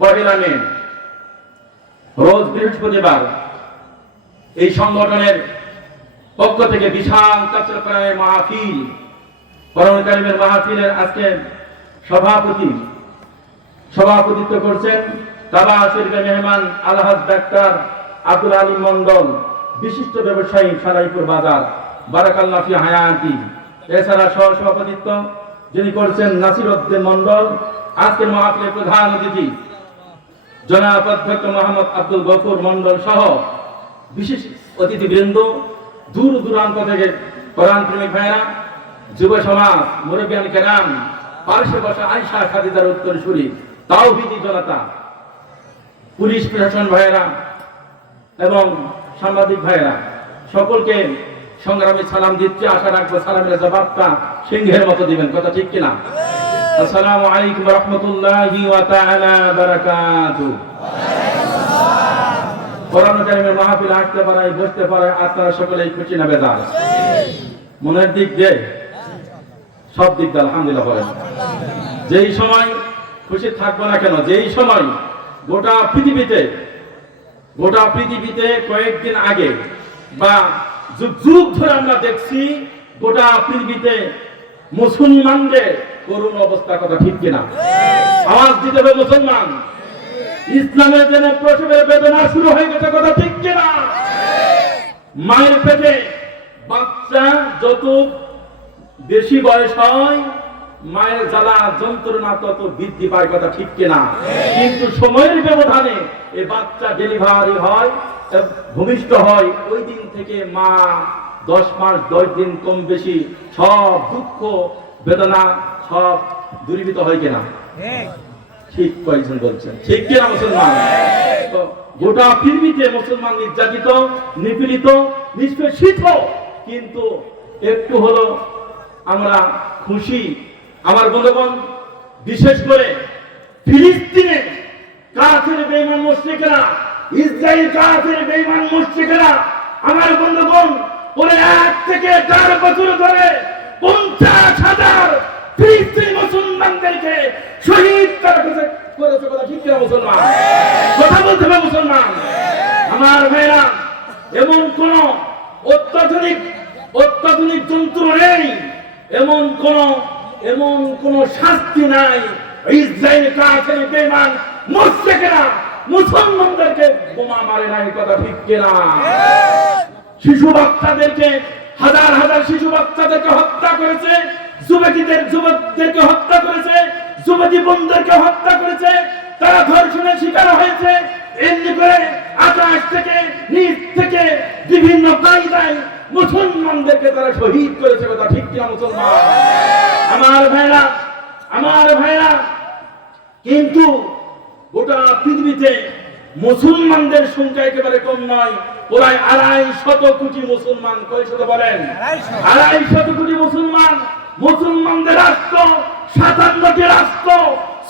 পহেলা মে রোজ বৃহস্পতিবার এই সংগঠনের পক্ষ থেকে বিশাল তাফসীর কোরআনের মাহফিল, কোরআন কারীমের মাহফিলের আজকে সভাপতিত্ব করছেন কাবা শরীফের মেহমান আলহাজ ডাক্তার আব্দুল আলিম মন্ডল, বিশিষ্ট ব্যবসায়ী, সারাইপুর বাজার, বারাকাল্লাহু ফি হায়াতি। এছাড়া সভাপতিত্ব যিনি করছেন নাসির উদ্দিন মন্ডল। আজকের মাহফিলের প্রধান অতিথি জনাব অধ্যক্ষ মোহাম্মদ আব্দুল গফুর মন্ডল সহ বিশেষ অতিথিবৃন্দ, দূর দূরান্ত থেকে কোরআন প্রেমিক ভাইরা, যুব সমাজ, মুরব্বিয়ান কেরাম, পার্শ্বে বসা আয়েশা খাদিজার উত্তরসূরি, তাওহীদি জনতা, পুলিশ প্রশাসন ভাইয়েরা এবং সাংবাদিক ভাইয়েরা, সকলকে সংগ্রামী সালাম দিচ্ছি। আশা রাখবো সালামের জবাবটা সিংহের মতো দিবেন, কথা ঠিক কিনা? আসসালামু আলাইকুম ওয়া রাহমাতুল্লাহি ওয়া তাআলা বারাকাতুহু। কোরআন কারীমের মাহফিল আসতে পারায়, বসতে পারায় আপনারা সকলেই খুশি না বেজার? মনের দিক দিয়ে, সব দিক দিয়ে আলহামদুলিল্লাহ বলেন। যেই সময় খুশি থাকবো না কেন, যেই সময় গোটা পৃথিবীতে কয়েকদিন আগে বা যুগ যুগ ধরে আমরা দেখছি গোটা পৃথিবীতে মুসলমানদের করুণ অবস্থা, কথা ঠিক কিনা? আওয়াজ দিতে হবে মুসলমান। ইসলামের জন্য প্রসবের বেদনা শুরু হয়ে গেছে, কথা ঠিক কিনা? মায়ের পেটে বাচ্চা যত বেশি বয়স হয়, মায়ের জ্বালা যন্ত্রণা তত বৃদ্ধি পায়, কথা ঠিক কিনা? কিন্তু সময়ের ব্যবধানে এই বাচ্চা ডেলিভারি হয়, ভূমিষ্ঠ হয়, ওই দিন থেকে মা 10 মাস 10 দিন কম বেশি সব দুঃখ বেদনা সব দূরীভূত হয় কিনা? ঠিক কয়েকজন বলছেন, ঠিক কিনা মুসলমান? গোটা পৃথিবীতে মুসলমান নির্যাতিত, নিপীড়িত, নিষ্পেষিত, কিন্তু একটু হলো আমরা খুশি। আমার বন্ধুগণ, বিশেষ করে ফিলিস্তিনে কাফের বেঈমান মুশরিকরা, ইসরায়েল কাফের বেঈমান মুশরিকরা, আমার বন্ধুগণ ওরা 1 থেকে 4 বছর ধরে 50,000 ফিলিস্তিনি মুসলমানদেরকে শহীদ করেছে, কথা ঠিক কিনা মুসলমান? কথা বলতে হবে মুসলমান। আমার ভাইরা, এমন অত্যাধুনিক যন্ত্র নেই, এমন কোন শাস্তি নাই ইসরায়েল কাফের বেঈমান মুশরিকরা মুসলমানদেরকে বোমা মারে নাই, কথা ঠিক কিনা? শিশু বাচ্চাদেরকে, হাজার হাজার শিশু বাচ্চাদেরকে হত্যা করেছে, যুবকদেরকে হত্যা করেছে, যুবতী বোনদেরকে হত্যা করেছে, তারা ধর্ষণের শিকার হয়েছে। এমনি করে আকাশ থেকে, নিচ থেকে বিভিন্ন কায়দায় মুসলমানদেরকে তারা শহীদ করেছে, কথা ঠিক কিনা মুসলমান? আমার ভাইরা, কিন্তু গোটা পৃথিবীতে মুসলমানদের সংখ্যা একেবারে কম নয়, প্রায় 250 কোটি মুসলমান। কয় শত বলেন? 250 কোটি মুসলমানদের রাষ্ট্র, 57টি রাষ্ট্র,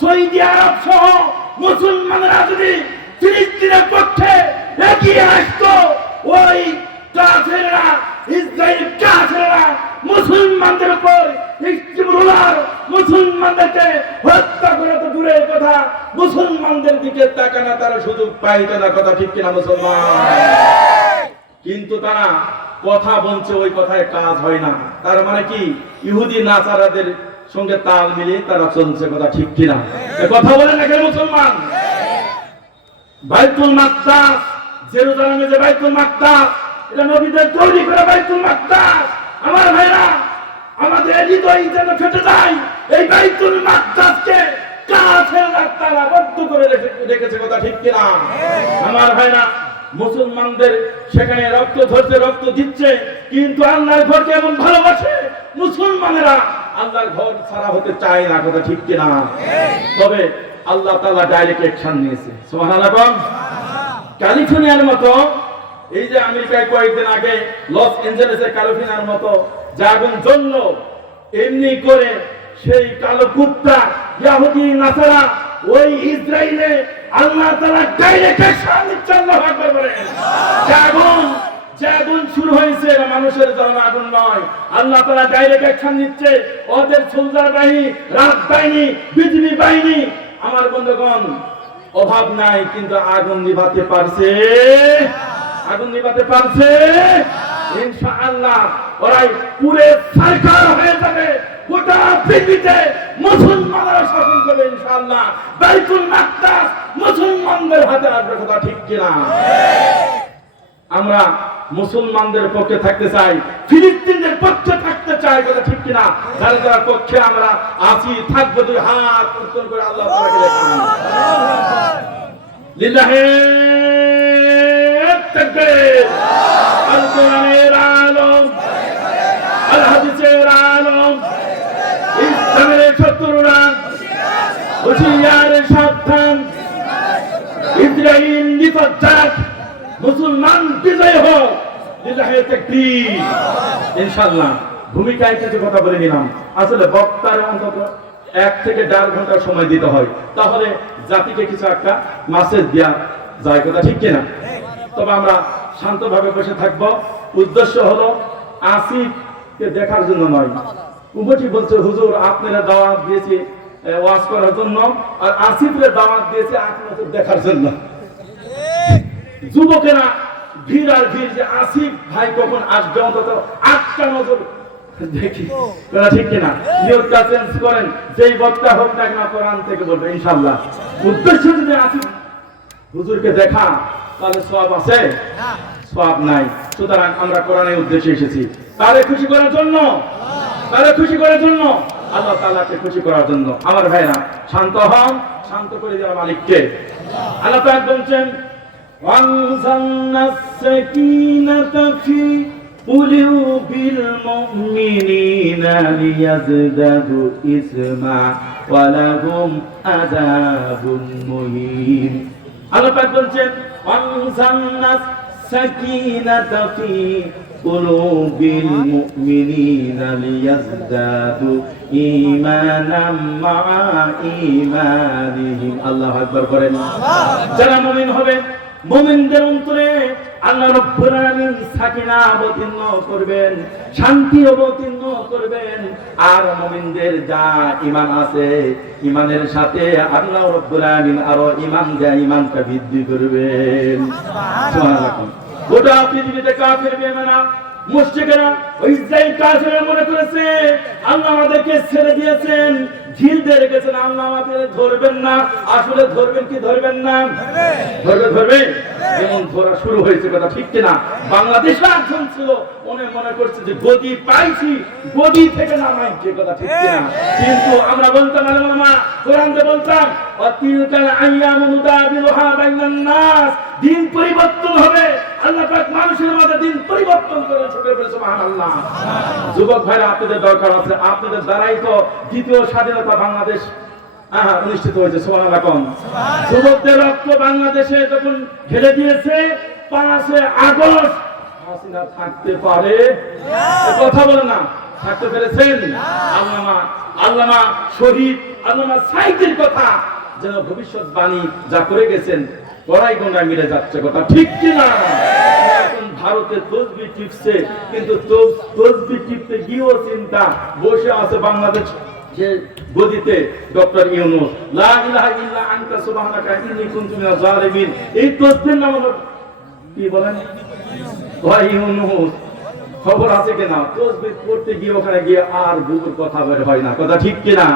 সৌদি আরব সহ মুসলমানরা যদি ফিলিস্তিনের পক্ষে এগিয়ে আসতো, ওই কাফেররা, ইসরায়েল কাফেররা মুসলমানদের উপর ইস্তিমরুলার মুসলমানদেরকে হত্যা করে তো দূরের কথা, মুসলমানদের দিকে তাকানো তারা সুযোগ পাইতো না, কথা ঠিক কিনা মুসলমান? কিন্তু তারা কথা বলছে, ওই কথায় কাজ হয় না। তার মানে কি? ইহুদি নাসারাদের সঙ্গে তাল মিলিয়ে তারা চলছে, কথা ঠিক কিনা? কথা বলে না কেন মুসলমান? বাইতুল মাকদাস, জেরুজালেমে যে বাইতুল মাকদাস, এটা নবীদের তৈরি করা বাইতুল মাকদাস। আমার ভাইরা, আমাদের হৃদয় যেন ফেটে যায়, এই বাইতুল মাকদাসকে কাফেররা তালাবদ্ধ করে রেখেছে, কথা ঠিক কিনা? আমার ভাইরা, মুসলমানদের সেখানে রক্ত ঝরছে, রক্ত দিচ্ছে, কিন্তু আল্লাহর ঘরকে এমন ভালোবাসে মুসলমানেরা, আল্লাহর ঘর ছাড়া হতে চায় না, কথা ঠিক কিনা? তবে আল্লাহ তাআলা ডাইরেক্ট অ্যাকশন নিয়েছে, সুবহানাল্লাহ। ক্যালিফোর্নিয়ার মতো, এই যে আমেরিকায় কয়েকদিন আগে লস অ্যাঞ্জেলেসের ক্যালিফোর্নিয়ার মতো যে আগুন জ্বলল, এমনি করে সেই কালো কুত্তা ইহুদি নাসারা ওই ইসরায়েলে আল্লাহ তাআলা ডাইরেক্ট অ্যাকশন নিচ্ছে। আল্লাহু আকবার বলেন। যে আগুন শুরু হয়েছে মানুষের জন্য আগুন নয়, আল্লাহ তাআলা ডাইরেক্ট অ্যাকশন নিচ্ছে। ওদের সোলজার বাহিনী, রাত বাহিনী, বিজিবি বাহিনী, আমার বন্ধুগণ, অভাব নাই, কিন্তু আগুন নিভাতে পারছে, আগুন নিভাতে পারছে। ইনশাআল্লাহ ওরাই পুরে সরকার হয়ে যাবে, গোটা পৃথিবীতে মুসলমানরা শাসন করবে ইনশাআল্লাহ। বাইতুল মাকদাস মুসলমানদের হাতে আসবে, কথা ঠিক কিনা? আমরা মুসলমানদের পক্ষে থাকতে চাই, ফিলিস্তিনদের পক্ষে থাকতে চাই, কথা ঠিক কিনা? যারা যারা পক্ষে আমরা আছি থাকবো, দুই হাত উত্তোলন করে আল্লাহ তাআলাকে দেখান। লিল্লাহি তাকবীর। আল কোরআনের আলম, আল হাদিসের আলম, ইসলামের শত্রুরা হুঁশিয়ার সাবধান, ইসরাইল নিপাত, মুসলমান বিজয় হোক। লিল্লাহি তাকবীর। ইনশাআল্লাহ ভূমিকায় কিছু কথা বলে নিলাম। আসলে বক্তার অন্তত 1 থেকে 1.5 ঘন্টা সময় দিতে হয়, তাহলে জাতিকে কিছু একটা মেসেজ দেয়া যায়, কথা ঠিক কিনা? তবে আমরা শান্তভাবে বসে থাকব। উদ্দেশ্য হলো আসিফকে দেখার জন্য নয়। উমতি বলছে, হুজুর আপনারা দাওয়াত দিয়েছে ওয়াজ করার জন্য, আর আসিফের দাওয়াত দিয়েছে আপনাদের দেখার জন্য। যুবকেরা ভিড় আর ভিড়, যে আসিফ ভাই কখন আসবে, অন্তত 8টা নজর দেখি, কথা ঠিক কিনা? নিয়তটা চেঞ্জ করেন, যেই বক্তা হোক না কেন কোরআন থেকে বলবে ইনশাআল্লাহ। উদ্দেশ্য যদি আসিফ হুজুরকে দেখা, তাহলে সওয়াব আছে? সওয়াব নাই। সুতরাং আমরা কোরআনের উদ্দেশ্যে এসেছি, তারে খুশি করার জন্য, তারে খুশি করার জন্য, আল্লাহ তাআলাকে খুশি করার জন্য। আমার ভাইরা শান্ত হন, শান্ত করে দেওয়া মালিককে। আল্লাহ পাক বলছেন, ওয়ানজালনাস সাকিনাতা ফি কুলুবিল মুমিনিনা লিয়াজদাদু ইসমা ওয়া লাহুম আযাবুন মুহিন। আল্লাহ পাক বলছেন, ওয়ানজালনাস সাকিনাতা ফি কুলুবিল মুমিনিনা লিয়াজদাদু ঈমানাম মা'a ঈমানিহিম। আল্লাহু আকবার করেন। যারা মুমিন হবে, মুমিনদের অন্তরে আল্লাহ রাব্বুল আলামিন সাকিনা অবতীর্ণ করবেন, শান্তি অবতীর্ণ করবেন। আর মুমিনদের যা ঈমান আছে, ঈমানের সাথে আল্লাহ রাব্বুল আলামিন আরো ঈমান দেয়া, ঈমানটা বৃদ্ধি করবেন। সুবহানাল্লাহ। গোটা পৃথিবীতে কাফের বেঈমানরা, মুশরিকরা, ইসরাইল কাফেররা মনে করেছে আল্লাহ আমাদেরকে ছেড়ে দিয়েছেন, ঢিল দিয়ে রেখেছেন, আল্লাহ আমাদের ধরবেন না। আসলে ধরবেন কি ধরবেন না? ধরবে। যেমন ধরা শুরু হয়েছে, কথা ঠিক কিনা? বাংলাদেশে একজন ছিল, মনে করছে যে গদি পাইছি, গদি থেকে নামাইছে, কথা ঠিক কিনা? কিন্তু আমরা বলতাম, আলেমা কোরআনে বলতাম, ওয়াতিলকাল আইয়ামু নুদাবিলুহা বাইনান নাস, দিন পরিবর্তন হবে। আল্লাহ পাক মানুষের মধ্যে দিন পরিবর্তন করে ছোটে বলে সুবহানাল্লাহ। যুবক ভাইরা, আপনাদের দরকার আছে, আপনাদের দ্বারাই তো দ্বিতীয় স্বাধীনতা বাংলাদেশ অনুষ্ঠিত হয়েছে। সুবহানাল্লাহ। যুবকদের রক্ত বাংলাদেশে যখন ঢেলে দিয়েছে, 5 আগস্ট হাসিনা থাকতে পারে? কথা বলে না, থাকতে পেরেছেন? আল্লামা শহীদ আল্লামা সাইদের কথা যেন ভবিষ্যৎবাণী যা করে গেছেন, গড়াই গন্ডায় মিলে যাচ্ছে, কথা ঠিক কিনা? এখন ভারতে তসবি টিপছে, কিন্তু তসবি টিপতে গিয়েও চিন্তা, বসে আছে বাংলাদেশ যে গদিতে ডক্টর ইউনূস, লা ইলাহা ইল্লা আনতা সুবহানাকা ইন্নী কুনতু মিনাজ জালিমিন। এই তসবির নাম হলো কি বলেন? ওয়া ইউনূস। খবর আছে কিনা? তসবিহ পড়তে গিয়ে ওখানে গিয়ে আর গুরুর কথা বের হয় না, কথা ঠিক কিনা?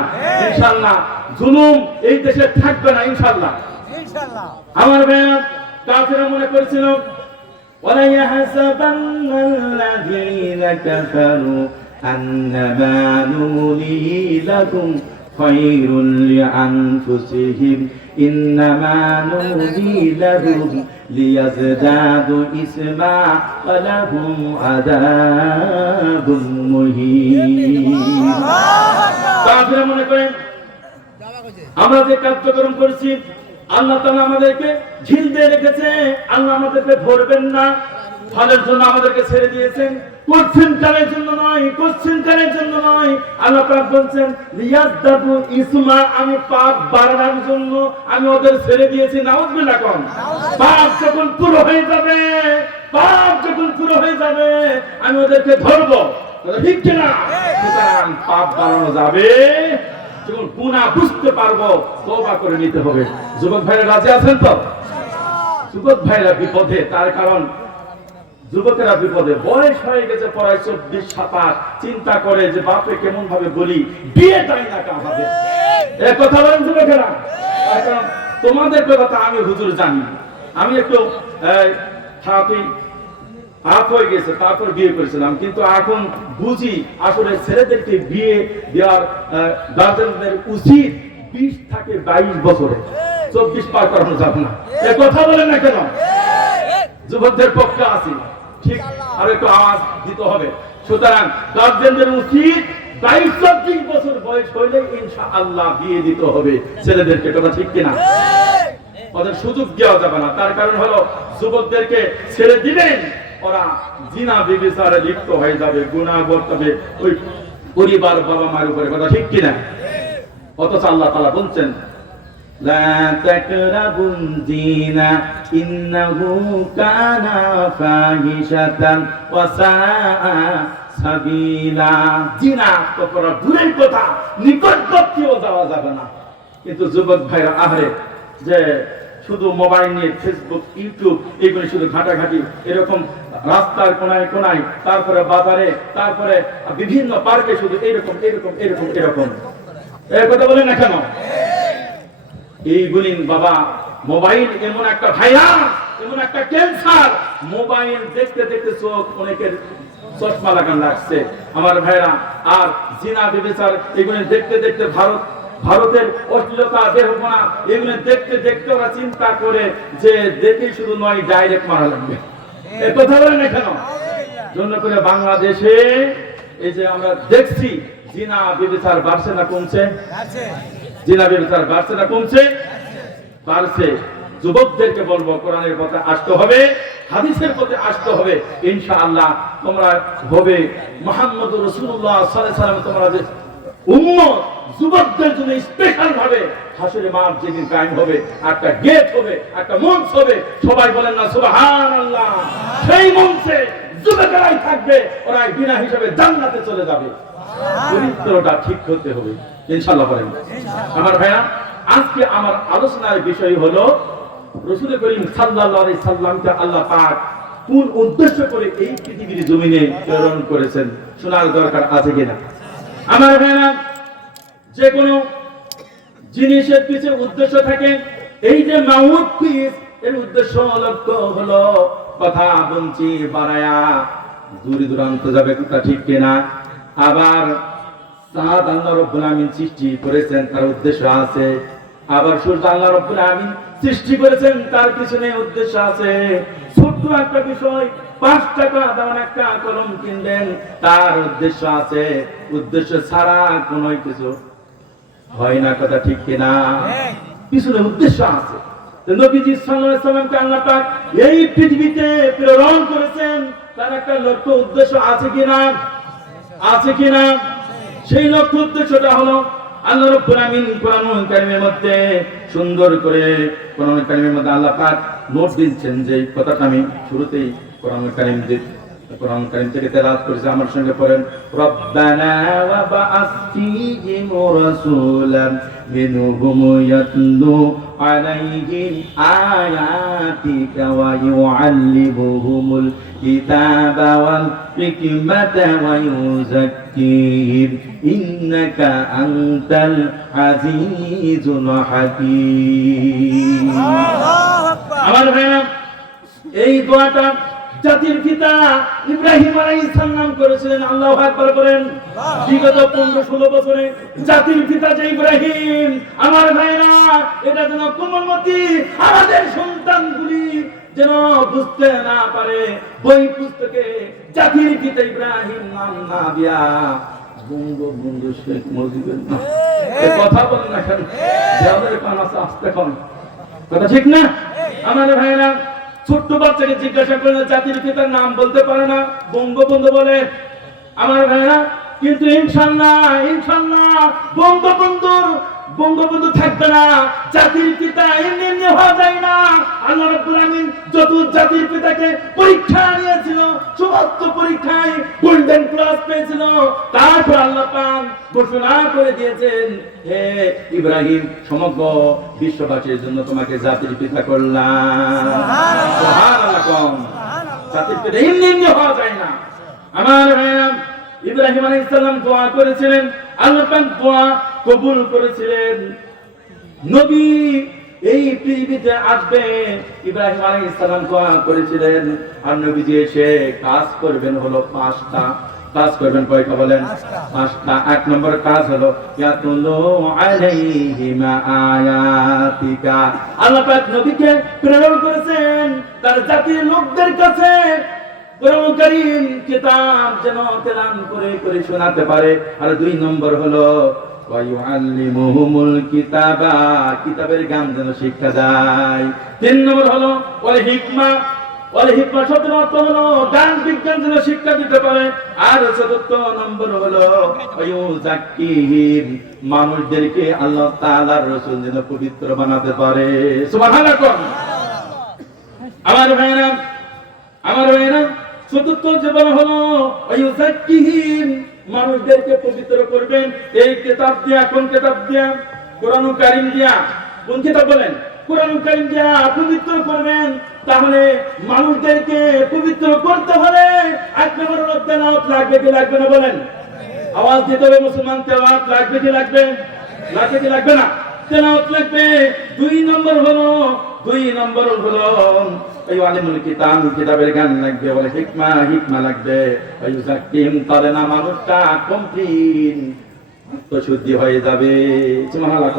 ইনশাআল্লাহ জুলুম এই দেশে থাকবে না, ইনশাআল্লাহ। আমার ভাইয়া, কাফেররা মনে করেছিল, ওয়ালা ইয়াহসাবান্নাল্লাযীনা কাফারু আন্নামা নুমলি লাকুম খায়রুল লিআনফুসিহিম ইন্নামা নুমলি লাহুম লিয়াজদাদু ইসমা ওয়া লাহুম আযাবুন মুহিন। কাফেররা মনে করেন আমরা যে কার্যক্রম করছি, আল্লাহ তাআলা আমাদেরকে ঝিল দিয়ে রেখেছে, আল্লাহ আমাদেরকে ধরবেন না, ফলের জন্য আমাদেরকে ছেড়ে দিয়েছেন, করছেন কারের জন্য নয়, করছেন কারের জন্য নয়। আল্লাহ পাক বলছেন, লিয়াজদাদু ইসমা, আমি পাপ বাড়ানোর জন্য আমি ওদের ছেড়ে দিয়েছি। নাউযুবিল্লাহ। কোন পাপ যখন পুরো হয়ে যাবে, পাপ যখন পুরো হয়ে যাবে, আমি ওদেরকে ধরবো, ঠিক কিনা? সুতরাং পাপ বাড়ানো যাবে যখন গুনাহ বুঝতে পারবো তওবা করে নিতে হবে। যুবক ভাইরা রাজি আছেন তো? যুবক ভাইরা বিপদে, তার কারণ যুবকেরা বিপদে, বয়স হয়ে গেছে প্রায় 24-27, চিন্তা করে যে বাপরে কেমন ভাবে বলি, বিয়ে দেয় না কাহাদের। এই কথা বলেন যুবকেরা, কারণ তোমাদের কথা আমি হুজুর জানি। আমি একটু হাতে হাত হয়ে গেছে, তারপর বিয়ে করেছিলাম, কিন্তু এখন বুঝি আসলে ছেলেদেরকে বিয়ে দেওয়ার গার্জেনদের উচিত 20 থেকে 22 বছরে, 24 পার করানো যাবে না। এই কথা বলেন না কেন? যুবকদের পক্ষে আছি ঠিক, আর একটু আওয়াজ দিতে হবে। সুতরাং গার্জেনদের উচিত 22-24 বছর বয়স হইলে ইনশাআল্লাহ বিয়ে দিতে হবে ছেলেদেরকে, কথা ঠিক কিনা? ওদের সুযোগ দেওয়া যাবে না। তার কারণ হলো যুবকদেরকে ছেড়ে দিলেন, ওরা জিনা ব্যভিচারে লিপ্ত হয়ে যাবে, গুনাহ করবে ওই পরিবার বাবা মার উপরে, কথা ঠিক কিনা? অথচ আল্লাহ তাআলা বলছেন লা তাকরাবুন জিনা ইন্নাহু কানা ফাহিশাতান ওয়া সাআ সাবিলা। জিনা তো করা দূরের কথা, নিকটবর্তীও যাওয়া যাবে না। কিন্তু যুবক ভাইরা আহারে, যে শুধু মোবাইল নিয়ে ফেসবুক ইউটিউব এগুলো শুধু ঘাটাঘাটি, এরকম রাস্তার কোনায় কোনায়, তারপরে বাজারে, তারপরে বিভিন্ন পার্কে শুধু এরকম এরকম এরকম এরকম, এই কথা বলেন না কেন? এইগুলি বাবা, মোবাইল এমন একটা ভাইরাস, এমন একটা ক্যান্সার, মোবাইল দেখতে দেখতে চোখ অনেকের চশমা লাগান লাগছে আমার ভাইরা। আর জিনা ব্যভিচার এগুলো দেখতে দেখতে ভারতের অশ্লীলতা, দেহপনা এগুলো দেখতে দেখতে ওরা চিন্তা করে যে দেখে শুধু নয়, ডাইরেক্ট মারা লাগবে। এই কথা বলেন না কেন? জন্য করে বাংলাদেশে এই যে আমরা দেখছি জিনা ব্যভিচার বাড়ছে না কমছে? জিনা ব্যভিচার বাড়ছে না কমছে? বাড়ছে। যুবকদেরকে বলবো কোরআনের পথে আসতে হবে, হাদিসের পথে আসতে হবে। ইনশাআল্লাহ তোমরা হবে মুহাম্মদুর রাসূলুল্লাহ সাল্লাল্লাহু আলাইহি ওয়াসাল্লাম, তোমরা যে উম্মত, যুবকদের জন্য স্পেশাল ভাবে হাসরে মাঠ যেদিন কায়েম হবে, একটা গেট হবে, একটা মঞ্চ হবে, সবাই বলেন না সুবহানাল্লাহ। সেই মঞ্চে যুবকেরাই থাকবে, ওরা বিনা হিসাবে জান্নাতে চলে যাবে। চরিত্রটা ঠিক হতে হবে ইনশাআল্লাহ। বলেন আমার ভাইরা, আজকে আমার আলোচনার বিষয় হলো রাসূল করিম সাল্লাল্লাহু আলাইহি সাল্লামকে আল্লাহ পাক কোন উদ্দেশ্য করে এই পৃথিবীর জমিনে প্রেরণ করেছেন, শোনার দরকার আছে কিনা? আমার ভাইরা, যে কোনো জিনিসের পিছনে উদ্দেশ্য থাকে। এই যে মাউত পিস, এর উদ্দেশ্য লক্ষ্য হলো কথা বঞ্চি বাড়ায়া দূরে দূরান্ত যাবে, কথা ঠিক কিনা? আবার চাঁদ আল্লাহ রাব্বুল আমিন সৃষ্টি করেছেন, তার উদ্দেশ্য আছে। আবার সূর্য আল্লাহ রাব্বুল আমিন সৃষ্টি করেছেন, তার পিছনে উদ্দেশ্য আছে। ছোট্ট একটা বিষয়, 5 টাকা দাম একটা কলম কিনবেন, তার উদ্দেশ্য আছে। উদ্দেশ্য ছাড়া কোনো কিছু হয় না, কথা ঠিক কিনা? পিছনে উদ্দেশ্য আছে। নবীজি সাল্লাল্লাহু আলাইহি ওয়াসাল্লামকে আল্লাহ পাক এই পৃথিবীতে প্রেরণ করেছেন, তার একটা লক্ষ্য উদ্দেশ্য আছে কিনা? আছে কিনা? সেই লক্ষ্য উদ্দেশ্যটা হলো আল্লাহ রাব্বুল আমিন কোরআনুল কারীমের মধ্যে সুন্দর করে, কোরআনুল কারীমের মধ্যে আল্লাহ পাক নোট দিচ্ছেন, যে কথাটা আমি শুরুতেই কোরআনুল কারীম থেকে তেলাওয়াত করেছি, আমার সঙ্গে পড়েন। রব্বানা ওয়া বা'আস ফীহিম রাসূলান মিনহুম ইয়াতলু আলাইহিম আয়াতিকা ওয়া ইউআল্লিমুহুমুল কিতাবা ওয়াল হিকমাতা ওয়া ইউযাক্কিহিম ইন্নাকা আনতাল আজিজুল হাকীম। আমার ভাইরা, এই দোয়াটা জাতির পিতা ইব্রাহিম আলাইহিস সালাম করেছিলেন। আল্লাহু আকবার বলেন। বিগত 15-16 বছরে জাতির পিতা যে ইব্রাহিম, আমার ভাইরা, এটা যেন কোমলমতি আমাদের সন্তানগুলি যেন বুঝতে না পারে, বই পুস্তকে জাতির পিতা ইব্রাহিম নাম না দিয়া বঙ্গবন্ধু শেখ মুজিবের নাম। কথা বলেন না কেন? যাদের কান আছে আস্তে কন, কথা ঠিক না? আমার ভাইরা, ছোট্ট বাচ্চাকে জিজ্ঞাসা করলে জাতির পিতার নাম বলতে পারে না, বঙ্গবন্ধু বলে। আমার ভাইরা, কিন্তু ইনশাআল্লাহ বঙ্গবন্ধু থাকবে না। জাতির পিতা এমনি হওয়া যায় না। আল্লাহ রাব্বুল আমিন যত জাতির পিতাকে পরীক্ষা নিয়েছিল সমস্ত পরীক্ষায় গোল্ডেন ক্লাস পেয়েছিল, তারপর আল্লাহ পাক ঘোষণা করে দিয়েছেন, হে ইব্রাহিম, সমগ্র বিশ্ববাসীর জন্য তোমাকে জাতির পিতা করলাম। সুবহানাল্লাহ। কম জাতির পিতা এমনি এমনি হওয়া যায় না। আমার ভাইরা, ইব্রাহিম আলাইহিস সালাম দোয়া করেছিলেন, আল্লাহ পাক দোয়া কবুল করেছিলেন। নবী এই পৃথিবীতে আসবে, ইব্রাহিম আলাইহিস সালাম দোয়া করেছিলেন, আর নবীজি এসে কাজ করবেন হলো 5টা। কাজ করবেন কয়টা বলেন? 5টা। 1 নম্বর কাজ হলো ইয়াতুলু আলাইহিম আয়াতিকা। আল্লাহ পাক নবীকে প্রেরণ করেছেন তার জাতির লোকদের কাছে কোরআন কারীম কিতাব যেন তেলাওয়াত করে করে শোনাতে পারে। আর 2 নম্বর হলো ওয়ায়ুআল্লিমুহুমুল কিতাবা, কিতাবের জ্ঞান যেন শিক্ষা দেয়। 3 নম্বর হলো ওয়াল হিকমা। ওয়াল হিকমা শব্দের অর্থ হলো জ্ঞান বিজ্ঞান যেন শিক্ষা দিতে পারে। আর 4 নম্বর হলো ওয়ায়ুযাক্কিহিম, মানুষদেরকে আল্লাহ তাআলার রাসূল যেন পবিত্র বানাতে পারে। সুবহানাল্লাহ। আমার ভাইরা, আমার ভাইরা, 4th যে বলা হলো ওয়ায়ুযাক্কিহিম, মানুষদেরকে পবিত্র করবেন। এই কিতাব দিয়া, কোন কিতাব দিয়া? কোরআন কারীম দিয়া। কোন কিতাব বলেন? কোরআন কারীম দিয়া পবিত্র করবেন। তাহলে মানুষদেরকে পবিত্র করতে হলে 1 নম্বর হলো তেলাওয়াত লাগবে কি লাগবে না বলেন? আওয়াজ দিতে হবে মুসলমান, তেলাওয়াত লাগবে কি লাগবে? লাগবে কি লাগবে না? তেলাওয়াত লাগবে। 2 নম্বর হলো এই আলিমুল কিতাব, কিতাবের জ্ঞান লাগবে। বলে হিকমা, হিকমা লাগবে। ওয়ায়ুযাক্কিহিম, তাহলে না মানুষটা কমপ্লিট আত্মশুদ্ধি হয়ে যাবে। সুবহানাল্লাহ।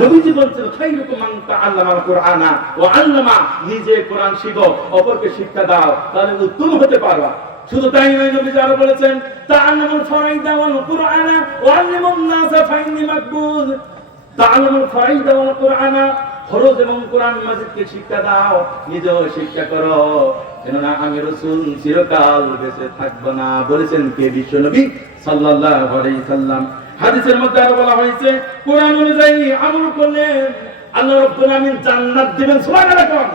নবীজি বলছেন খায়রুকুম মান তাআল্লামাল কুরআনা ওয়া আল্লামা, নিজে কোরআন শিখো, অপরকে শিক্ষা দাও, তাহলে উত্তম হতে পারবা। শুধু তাই নয়, নবীজি আরো বলেছেন তাআল্লামুল ফারাইদা ওয়াল কুরআনা ওয়া আল্লিমুন নাসা ফাইন্নী মাকবুল। তাআল্লামুল ফারাইদা ওয়াল কুরআনা, ফরজ এবং কোরআন মাজিদকে শিক্ষা দাও, নিজেও শিক্ষা করো, কেননা আমি রাসূল চিরকাল বেঁচে থাকবো না। বলেছেন কে? বিশ্ব নবী সাল্লাল্লাহু আলাইহি সাল্লাম। হাদিসের মধ্যে আরো বলা হয়েছে কোরআন অনুযায়ী আমল করলে আল্লাহ রাব্বুল আমিন জান্নাত দিবেন। সুবহানাল্লাহ।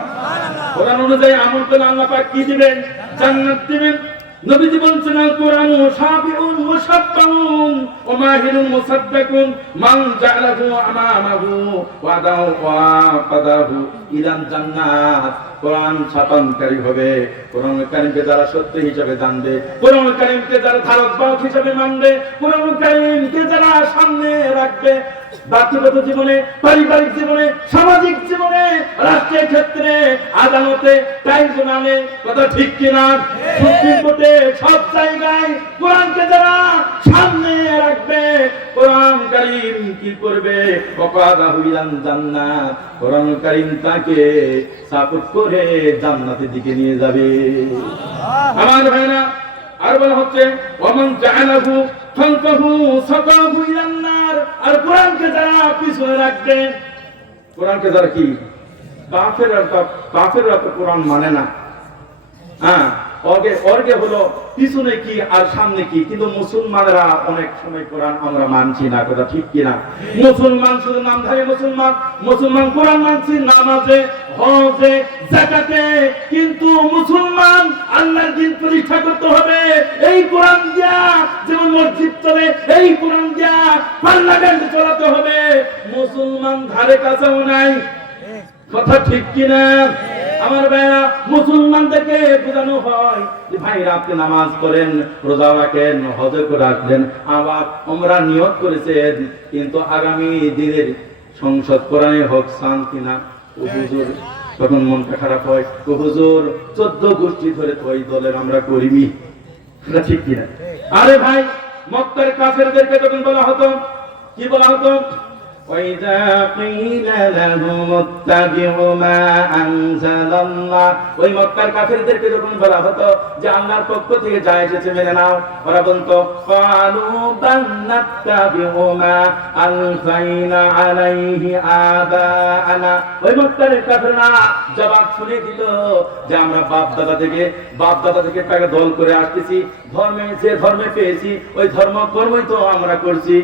কোরআন অনুযায়ী আমল করলে আল্লাহ পাক কি দিবেন? জান্নাত দিবেন। নবীজি বলছেন আল কোরআনু শাফিউন মুশাফফাউন ওয়া মাহিরুন মুসাদ্দাকুন মান জাআলাহু আমামাহু ওয়া দাউ ওয়া কাদাহু ইলাল জান্নাত। কোরআন ছাপানকারী হবে, কোরআন কারীমকে যারা সত্য হিসেবে জানবে, কোরআন কারীমকে যারা ধারক বাহক হিসেবে মানবে, কোরআন কারীমকে যারা সামনে রাখবে ব্যক্তিগত জীবনে, পারিবারিক জীবনে, সামাজিক জীবনে, রাষ্ট্রের ক্ষেত্রে, আদালতে, ট্রাইব্যুনালে, কথা ঠিক কিনা? সুপ্রিম কোর্টে, সব জায়গায় কোরআনকে যারা সামনে রাখবে, কোরআন কারীম কি করবে? ওয়াকাদাহু ইলাল জান্নাত, কোরআন কারীম তাকে সাপোর্ট করে জান্নাতের দিকে নিয়ে যাবে। আমার ভাইরা, আর বলা হচ্ছে ওয়ামান জাআলাহু খালফাহু সাকাহু ইলান নার, আর কোরআনকে যারা পিছনে রাখবে, কোরআনকে যারা কি? কাফেররা তো কোরআন মানে না। হ্যাঁ, অর্গে হলো পিছনে কি আর সামনে কি, কিন্তু মুসলমানরা অনেক সময় কোরআন আমরা মানছি না, কথা ঠিক কিনা? মুসলমান শুধু নামধারী মুসলমান, মুসলমান কোরআন মানছি নামাজে, হজে, যাকাতে, কিন্তু মুসলমান আল্লাহর দ্বীন প্রতিষ্ঠা করতে হবে। এই কোরআন দিয়া যেমন মসজিদ চলে, এই কোরআন দিয়া পার্লামেন্ট চালাতে হবে। মুসলমান ধারে কাছেও নাই, কথা ঠিক কিনা? আমার ভাইরা, মুসলমানদেরকে বোঝানো হয় যে ভাইরা আপনি নামাজ পড়েন, রোজা রাখেন, হজ করে রাখলেন, আবার আমরা নিয়ত করেছেন, কিন্তু আগামী দিনের সংসদ কোরআনে হোক শান্তি না। ও হুজুর, তখন মনটা খারাপ হয়। ও হুজুর, 14 গোষ্ঠী ধরে তো ওই দলের আমরা করিনি, এটা ঠিক কিনা? আরে ভাই, মক্কার কাফেরদেরকে তখন বলা হতো, কি বলা হতো? وَإِذَا قِيلَ لَهُمُ اتَّبِعُوا مَا أَنزَلَ اللَّهُ, ওই মক্কার কাফেরদেরকে যখন বলা হতো যে আল্লাহর পক্ষ থেকে যা এসেছে মেনে নাও, ওরা বলতো قَالُوا بَلْ نَتَّبِعُ مَا أَلْفَيْنَا عَلَيْهِ آبَاءَنَا। ওই মক্কার কাফেররা জবাব শুনে দিল যে আমরা বাপ দাদা থেকে টাকা দল করে আসতেছি, ধর্মে যে ধর্মে পেয়েছি ওই ধর্ম কর্মই তো আমরা করছি।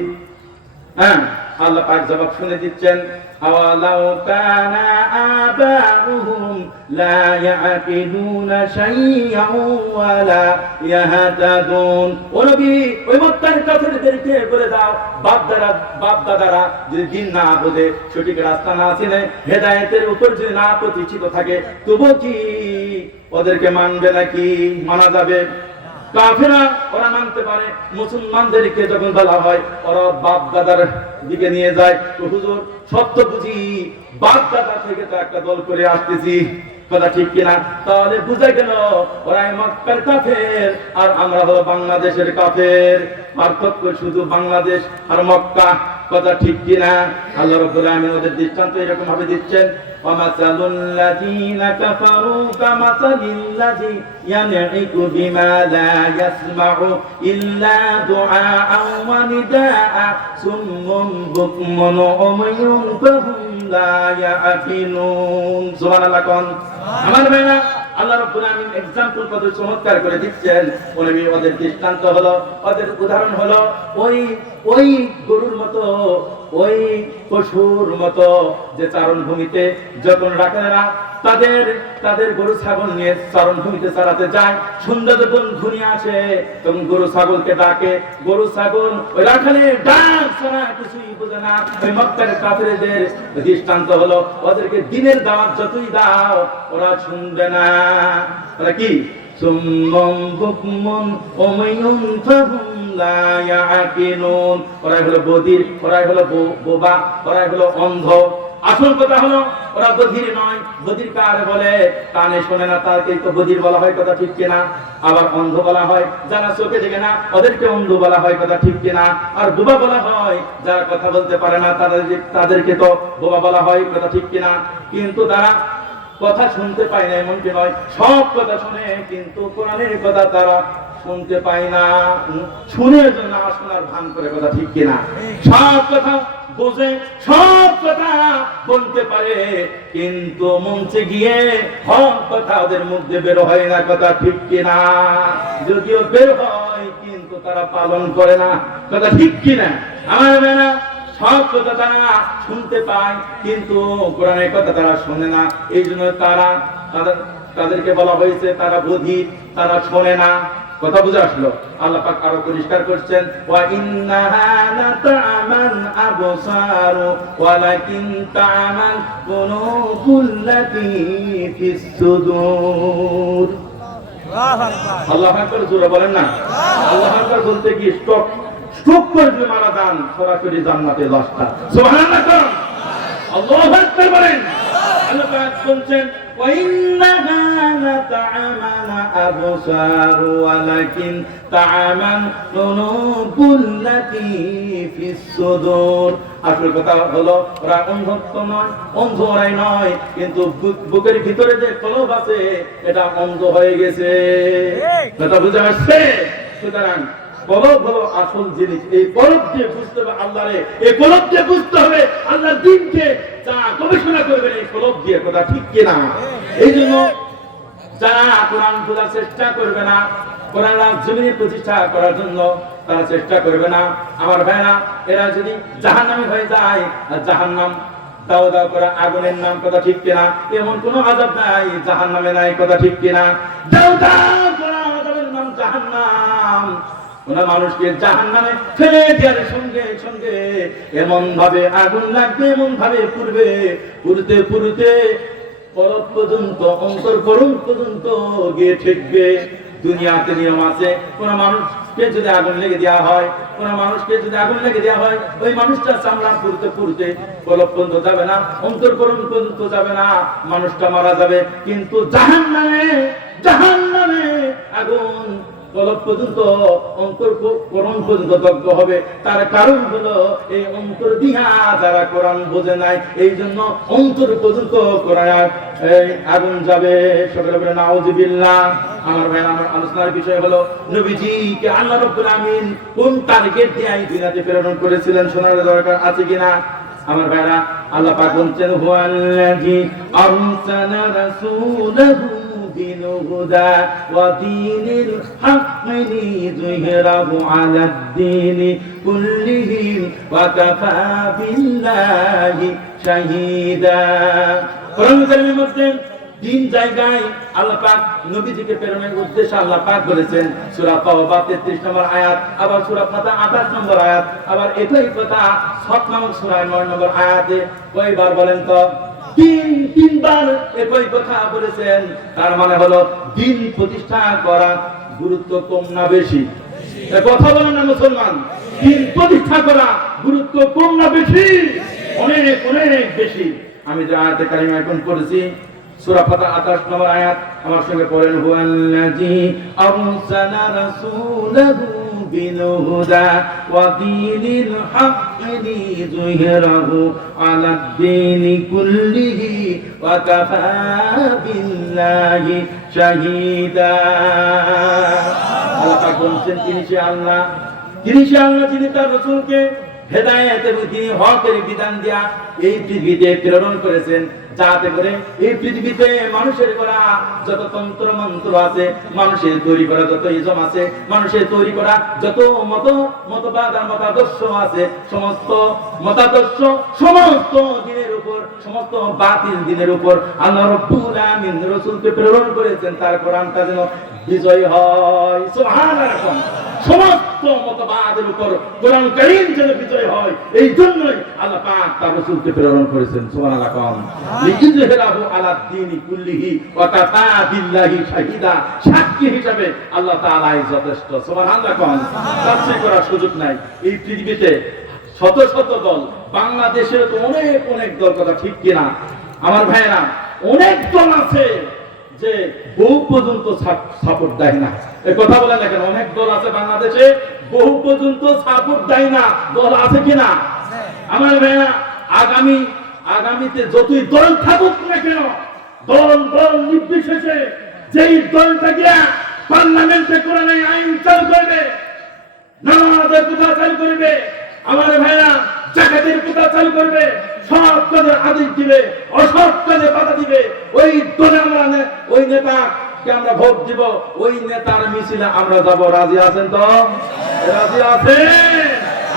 হ্যাঁ, আল্লাহ পাক জবাব শুনে দিচ্ছেন, আওয়ালাউ কানা আবাউহুম লা ইয়াকিলুনা শাইআন ওয়া লা ইয়াহতাদুন। ও নবী, ওই মক্কার কাফেরদেরকে বলে দাও, বাপ দাদারা যদি দিন না বোঝে, সঠিক রাস্তা না চিনে, হেদায়েতের উপর যদি না প্রতিষ্ঠিত থাকে, তবু কি ওদেরকে মানবে নাকি? মানা যাবে? কাফেররা ওরা মানতে পারে, মুসলমানদেরকে যখন বলা হয় ওরা বাপ দাদার দিকে নিয়ে যায়, তো হুজুর সত্য বুঝি বাপ দাদা থেকে তো একটা দল করে আসতেছি, কথা ঠিক কিনা? তাহলে বুঝা গেল ওরা মক্কার কাফের আর আমরা হলো বাংলাদেশের কাফের। পার্থক্য শুধু বাংলাদেশ আর মক্কা, কথা ঠিক কিনা? আল্লাহ রাব্বুল আলামিন ওদের দৃষ্টান্ত এরকম ভাবে দিচ্ছেন, وَمَثَلُ الَّذِينَ كَفَرُوا كَمَثَلِ الَّذِي يَنْعِقُ بِمَا لَا يَسْمَعُ إِلَّا دُعَاءً وَنِدَاءً صُمٌّ بُكْمٌ عُمْيٌ فَهُمْ لَا يَعْقِلُونَ। সুবহানাল্লাহ কোন? আমার ভাইরা, আল্লাহ রাব্বুল আলামিন एग्जांपल কত চমৎকার করে দিচ্ছেন। ওদের দৃষ্টান্ত হলো, ওদের উদাহরণ হলো ওই গরুর মতো, ওই পশুর মতো যে চারণ ভূমিতে যখন রাখালেরা তাদের গরু ছাগল নিয়ে চারণ ভূমিতে চড়াতে যায়, সন্ধ্যা যখন ঘনিয়ে আসে তখন গরু ছাগলকে ডাকে, গরু ছাগল ওই রাখালের ডাক ছাড়া কিছুই বোঝে না। ওই মক্কার কাফেরদের দৃষ্টান্ত হলো, ওদেরকে দিনের দাওয়াত যতই দাও ওরা শুনবে না। ওরা কি? সুম্মুম বুকমুন উমাইয়ুন ফাহুম লা ইয়াকিলুন। ওরা হলো বধির, ওরা হলো বোবা, ওরা হলো অন্ধ। আসল কথা হলো ওরা বধির নয়। বধির কারে বলে? কানে শোনে না, তাকে তো বধির বলা হয়, কথা ঠিক কিনা? আবার অন্ধ বলা হয় যারা চোখে দেখে না, ওদেরকে অন্ধ বলা হয়, কথা ঠিক কিনা? আর বোবা বলা হয় যারা কথা বলতে পারে না, তাদেরকে তো বোবা বলা হয়, কথা ঠিক কিনা? কিন্তু তারা কথা শুনতে পায় না এমন কি নয়, সব কথা শুনে, কিন্তু কোরআনের কথা তারা শুনতে পায় না, শুনে না শোনার ভান করে, কথা ঠিক কিনা? সব কথা বোঝে, সব কথা বলতে পারে, কিন্তু মঞ্চে গিয়ে সব কথা ওদের মুখ দিয়ে বের হয় না, কথা ঠিক কিনা? যদিও বের হয় কিন্তু তারা পালন করে না, কথা ঠিক কিনা? আমার মেয়েরা, সব কথা তারা শুনতে পায় কিন্তু কোরআনের কথা তারা শোনে না। এই জন্য তাদেরকে বলা হয়েছে তারা বধির, তারা শোনে না। কথা বুঝে আসলো? আল্লাহ পাক আরো পরিষ্কার করছেন, ওয়া ইন্নাহা লাতা'মান আবসারু ওয়ালাকিন তা'মান কুলুবুল্লাতী ফিস সুদূর। আল্লাহু আকবার, জোরে বলেন না? আল্লাহু আকবার বলতে কি স্ট্রোক করে মারা যান, সরাসরি জান্নাতে 10টা। সুবহানাল্লাহ, আল্লাহু আকবার বলেন। আল্লাহ পাক বলছেন, ওয়া ইন্নাহা লাতা'মান আবসারু ওয়ালাকিন তা'মান কুলুবুল্লাতী ফিস সুদূর। আসল কথা হলো ওরা অন্ধত্ব নয়, অন্ধ ওরাই নয়, কিন্তু বুকের ভিতরে যে কলব আছে এটা অন্ধ হয়ে গেছে। কথা বুঝে আসছে? সুতরাং কলব হলো আসল জিনিস। এই কলব দিয়ে বুঝতে হবে আল্লাহরে, এই কলব দিয়ে বুঝতে হবে আল্লাহর দ্বীনকে। যা গবেষণা করবেন এই কলব দিয়ে, কথা ঠিক কিনা? এই জন্য যারা কোরআন বোঝার চেষ্টা করবে না, কোরআন জমিনে প্রতিষ্ঠা করার জন্য তারা চেষ্টা করবে না, আমার ভাইরা, এরা যদি জাহান্নামী হয়ে যায়, আর জাহান্নাম দাও দাও করা আগুনের নাম, কথা ঠিক কিনা? এমন কোন আযাব নাই জাহান্নামে নাই, কথা ঠিক কিনা? দাও দাও করা আযাবের নাম জাহান্নাম। ওনা মানুষকে জাহান্নামে ফেলে দেওয়ার সঙ্গে সঙ্গে এমন ভাবে আগুন লাগবে, এমন ভাবে পুড়বে, পুড়তে পুড়তে কলব পর্যন্ত, অন্তর পর্যন্ত গিয়ে ঠেকবে। দুনিয়াতে নিয়ম আছে, কোন মানুষকে যদি আগুন লেগে দেওয়া হয়, কোন মানুষকে যদি আগুন লেগে দেওয়া হয়, ওই মানুষটা চামড়া পুড়তে পুড়তে কলব পর্যন্ত যাবে না, অন্তর পর্যন্ত যাবে না, মানুষটা মারা যাবে। কিন্তু জাহান্নামে আগুন কলব পর্যন্ত, অন্তর পর্যন্ত দগ্ধ হবে। তার কারণ হলো এই অন্তর দিয়া যারা কোরআন বোঝে নাই, এই জন্য অন্তর পর্যন্ত কোরআন আগুন যাবে। সকলে বলে নাউযুবিল্লাহ। আমার ভাই, আমার আলোচনার বিষয় হলো নবীজিকে আল্লাহ রাব্বুল আমিন কোন টার্গেট দিয়ে এই দুনিয়াতে প্রেরণ করেছিলেন, শোনার দরকার আছে কিনা? আমার ভাইরা, আল্লাহ পাক বলছেন, হুয়াল্লাযী আরসালা রাসূলাহু بالهدى ودين الحق ليظهره على الدين كله وكفى بالله شهيدا কোরআন কারীমের মধ্যে তিন জায়গায় আল্লাহ পাক নবীজিকে প্রেরণের উদ্দেশ্যে আল্লাহ পাক বলেছেন সূরা তাওবা 33 নম্বর আয়াত, আবার সূরা ফাতিহা 28 নম্বর আয়াত, আবার একই কথা সত নামক সূরা 9 নম্বর আয়াতে কয়বার বলেন তো? তিনবার একই কথা বলেছেন। তার মানে হলো দিন প্রতিষ্ঠা করা গুরুত্ব কম না বেশি? কথা বলেন না মুসলমান, দিন প্রতিষ্ঠা করা গুরুত্ব কম না বেশি? অনেক অনেক বেশি। আমি যে আয়াতে কারিমা এখন পড়েছি সূরা ফাতিহা 28 নম্বর আয়াত, আমার সঙ্গে পড়েন হুয়াল্লাযী আরসালা রাসূলাহু বিল হুদা ওয়া দীনিল হাক্কি লিযুহিরাহু আলাদ দীনি কুল্লিহি ওয়া কাফা বিল্লাহি শাহীদা। আল্লাহ পাক বলেন তিনি সে আল্লাহ যিনি তার রাসূলকে হেদায়েত এবং তিনি হকের বিধান দিয়া এই পৃথিবীতে প্রেরণ করেছেন, যাতে করে এই পৃথিবীতে মানুষের করা যত তন্ত্র মন্ত্র আছে, মানুষের তৈরি করা যত ইজম আছে, মানুষের তৈরি করা যত মতবাদ আর মতাদর্শ আছে, সমস্ত মতাদর্শ সমস্ত দিনের উপর, সমস্ত বাতিল দিনের উপর আল্লাহ রাব্বুল আলামিন রাসূলকে প্রেরণ করেছেন তার কোরআনটা যেন বিজয় হয়। সুবহানাল্লাহ। সমস্ত মতবাদের উপর কোরআন কারীম যেন বিজয় হয়, এই জন্যই আল্লাহ পাক তার রাসূলকে প্রেরণ করেছেন। সুবহানাল্লাহ। লিইজহিরাহু আলাদ দীনি কুল্লিহি ওয়া কাফা বিল্লাহি শাহীদা। সাক্ষী হিসাবে আল্লাহ তাআলাই যথেষ্ট। সুবহানাল্লাহ। তাফসীর করার সুযোগ নাই। এই পৃথিবীতে শত শত দল, বাংলাদেশের তো অনেক অনেক দল, কথা ঠিক কিনা আমার ভাইরা? অনেক দল আছে যে বহু পর্যন্ত সাপোর্ট দেয় না। এই কথা বলেন না কেন? অনেক দল আছে বাংলাদেশে বহু পর্যন্ত সাপোর্ট দেয় না। দল আছে কিনা আমার ভাইরা? আগামীতে যতই দল থাকুক না কেন, দল নির্বিশেষে যেই দলটা গিয়া পার্লামেন্টে কোরআনের আইন চালু করবে, নামাজের কথা চালু করবে, আমার ভাইরা জাকাতের কথা চালু করবে, সৎ কাজের আদেশ দিবে, অসৎ কাজে বাধা দিবে, ওই দলে আমরা ওই নেতাকে আমরা ভোট দিব, ওই নেতার মিছিলে আমরা যাব। রাজি আছেন তো? রাজি আছেন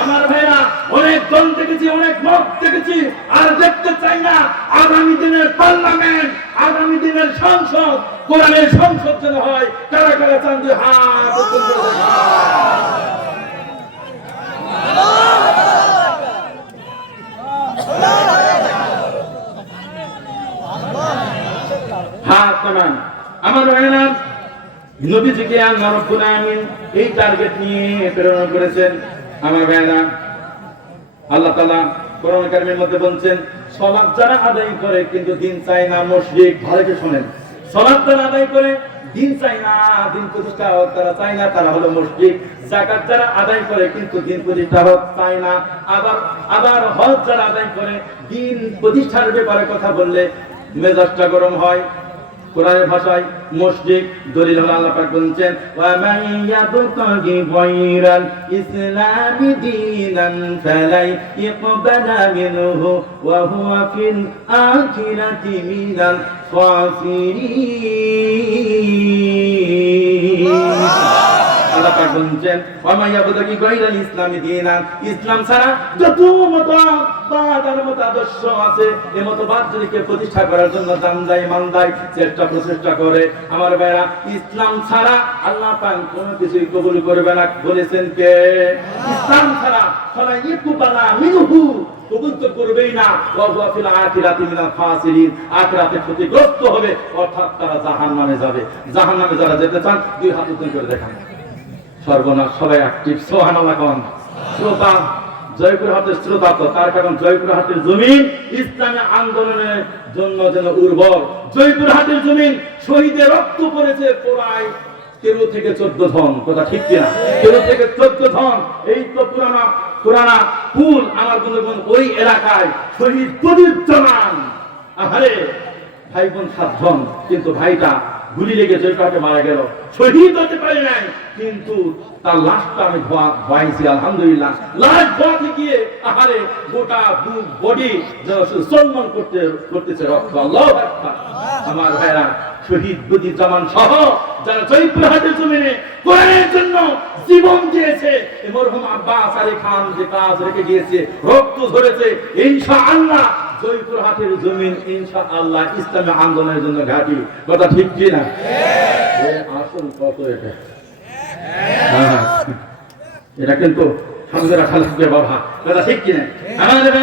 আমার ভাইরা? অনেক দল দেখেছি, অনেক মত দেখেছি, আর দেখতে চাই না আগামী দিনের পার্লামেন্ট, আগামী দিনের সংসদ কোরআনের সংসদ যেন হয়। কারা কারা চান? দুই হাত হাত নামান। আমার ভাইরা, নবীজিকে আল্লাহ রাব্বুল আলামিন এই টার্গেট নিয়ে প্রেরণ করেছেন। আমার ভাইরা, আল্লাহ তাআলা কোরআন কারীমের মধ্যে বলছেন সালাত যারা আদায় করে কিন্তু দিন চায় না, মুশরিক। ভালো করে শুনেন, সালাত যারা আদায় করে দিন চায় না, দিন প্রতিষ্ঠা হোক তারা চায় না, তারা হলো মুশরিক। যাকাত যারা আদায় করে কিন্তু দিন প্রতিষ্ঠা হোক চায় না, আবার হজ যারা আদায় করে দিন প্রতিষ্ঠার ব্যাপারে কথা বললে মেজাজটা গরম হয়। কোরআনের ভাষায় মুশরিক। দলিল হলো আল্লাহ পাক বলেন ওয়া মান ইয়াবতাগি গায়রাল ইসলামি দীনান ফালাই ইকবালা মিনহু ওয়া হুয়া ফিল আখিরাতি মিনাল খাসিরিন। আল্লাহ পাক বলেন ওয়া মান ইয়াবতাগি গায়রাল ইসলামি দীনান, ইসলাম ছাড়া যত মতবাদ আর মতাদর্শ আছে, এই মতবাদ যদি কেউ প্রতিষ্ঠা করার জন্য জান যায়, মান দেয়, প্রচেষ্টা করে, আমার ভাইরা, ইসলাম ছাড়া আল্লাহ পাক কোনো কিছুই কবুল করবে না। বলেছেন কে? ইসলাম ছাড়া ফলা ইকবালা মিনহু, কবুল তো করবেই না। ওয়া হুয়া ফিল আখিরাতি মিনাল খাসিরিন, আখিরাতে ক্ষতিগ্রস্ত হবে, অর্থাৎ তারা জাহান্নামে যাবে। জাহান্নামে যারা যেতে চান দুই হাত উত্তোলন করে দেখান। সর্বনাশ, সবাই অ্যাক্টিভ। সুবহানাল্লাহ। কোন শ্রোতা? জয়পুরহাটের শ্রোতা তো, তার কারণ জয়পুরহাটের জমিন ইসলামী আন্দোলনের জন্য যেন উর্বর। জয়পুরহাটের জমিন শহীদের রক্ত পড়েছে প্রায় 13 থেকে 14 জন। কথা ঠিক কিনা? 13 থেকে 14 জন। এই তো পুরানা পুল আমার বন্ধুগণ, ওই এলাকায় শহীদ প্রদীপ্তমান। আরে ভাই বোন 7 জন, কিন্তু ভাইটা গুলি লেগে জয়পুরহাটে মারা গেল। শহীদ হতে পারে নাই, কিন্তু তার লাশটা আমি ধোয়াইছি আলহামদুলিল্লাহ। লাশ ধোয়াতে গিয়ে আহারে গোটা বডি সম্মান করতেছে রক্ত। আল্লাহু আকবার। আমার ভাইরা, শহীদ বুদ্ধিজামান সহ যারা জয়পুরহাটের জমিনে কোরআনের জন্য জীবন দিয়েছে, মরহুম আব্বাস আলী খান যে কাজ রেখে গিয়েছে, রক্ত ঝরেছে, ইনশাআল্লাহ জয়পুরহাটের জমিন ইনশাআল্লাহ ইসলামী আন্দোলনের জন্য ঘাঁটি। কথা ঠিক কি না? আসল কত এটা, এটা কিন্তু সমঝে রাখা লাগবে বাবা। কথা ঠিক কি না? আমাদের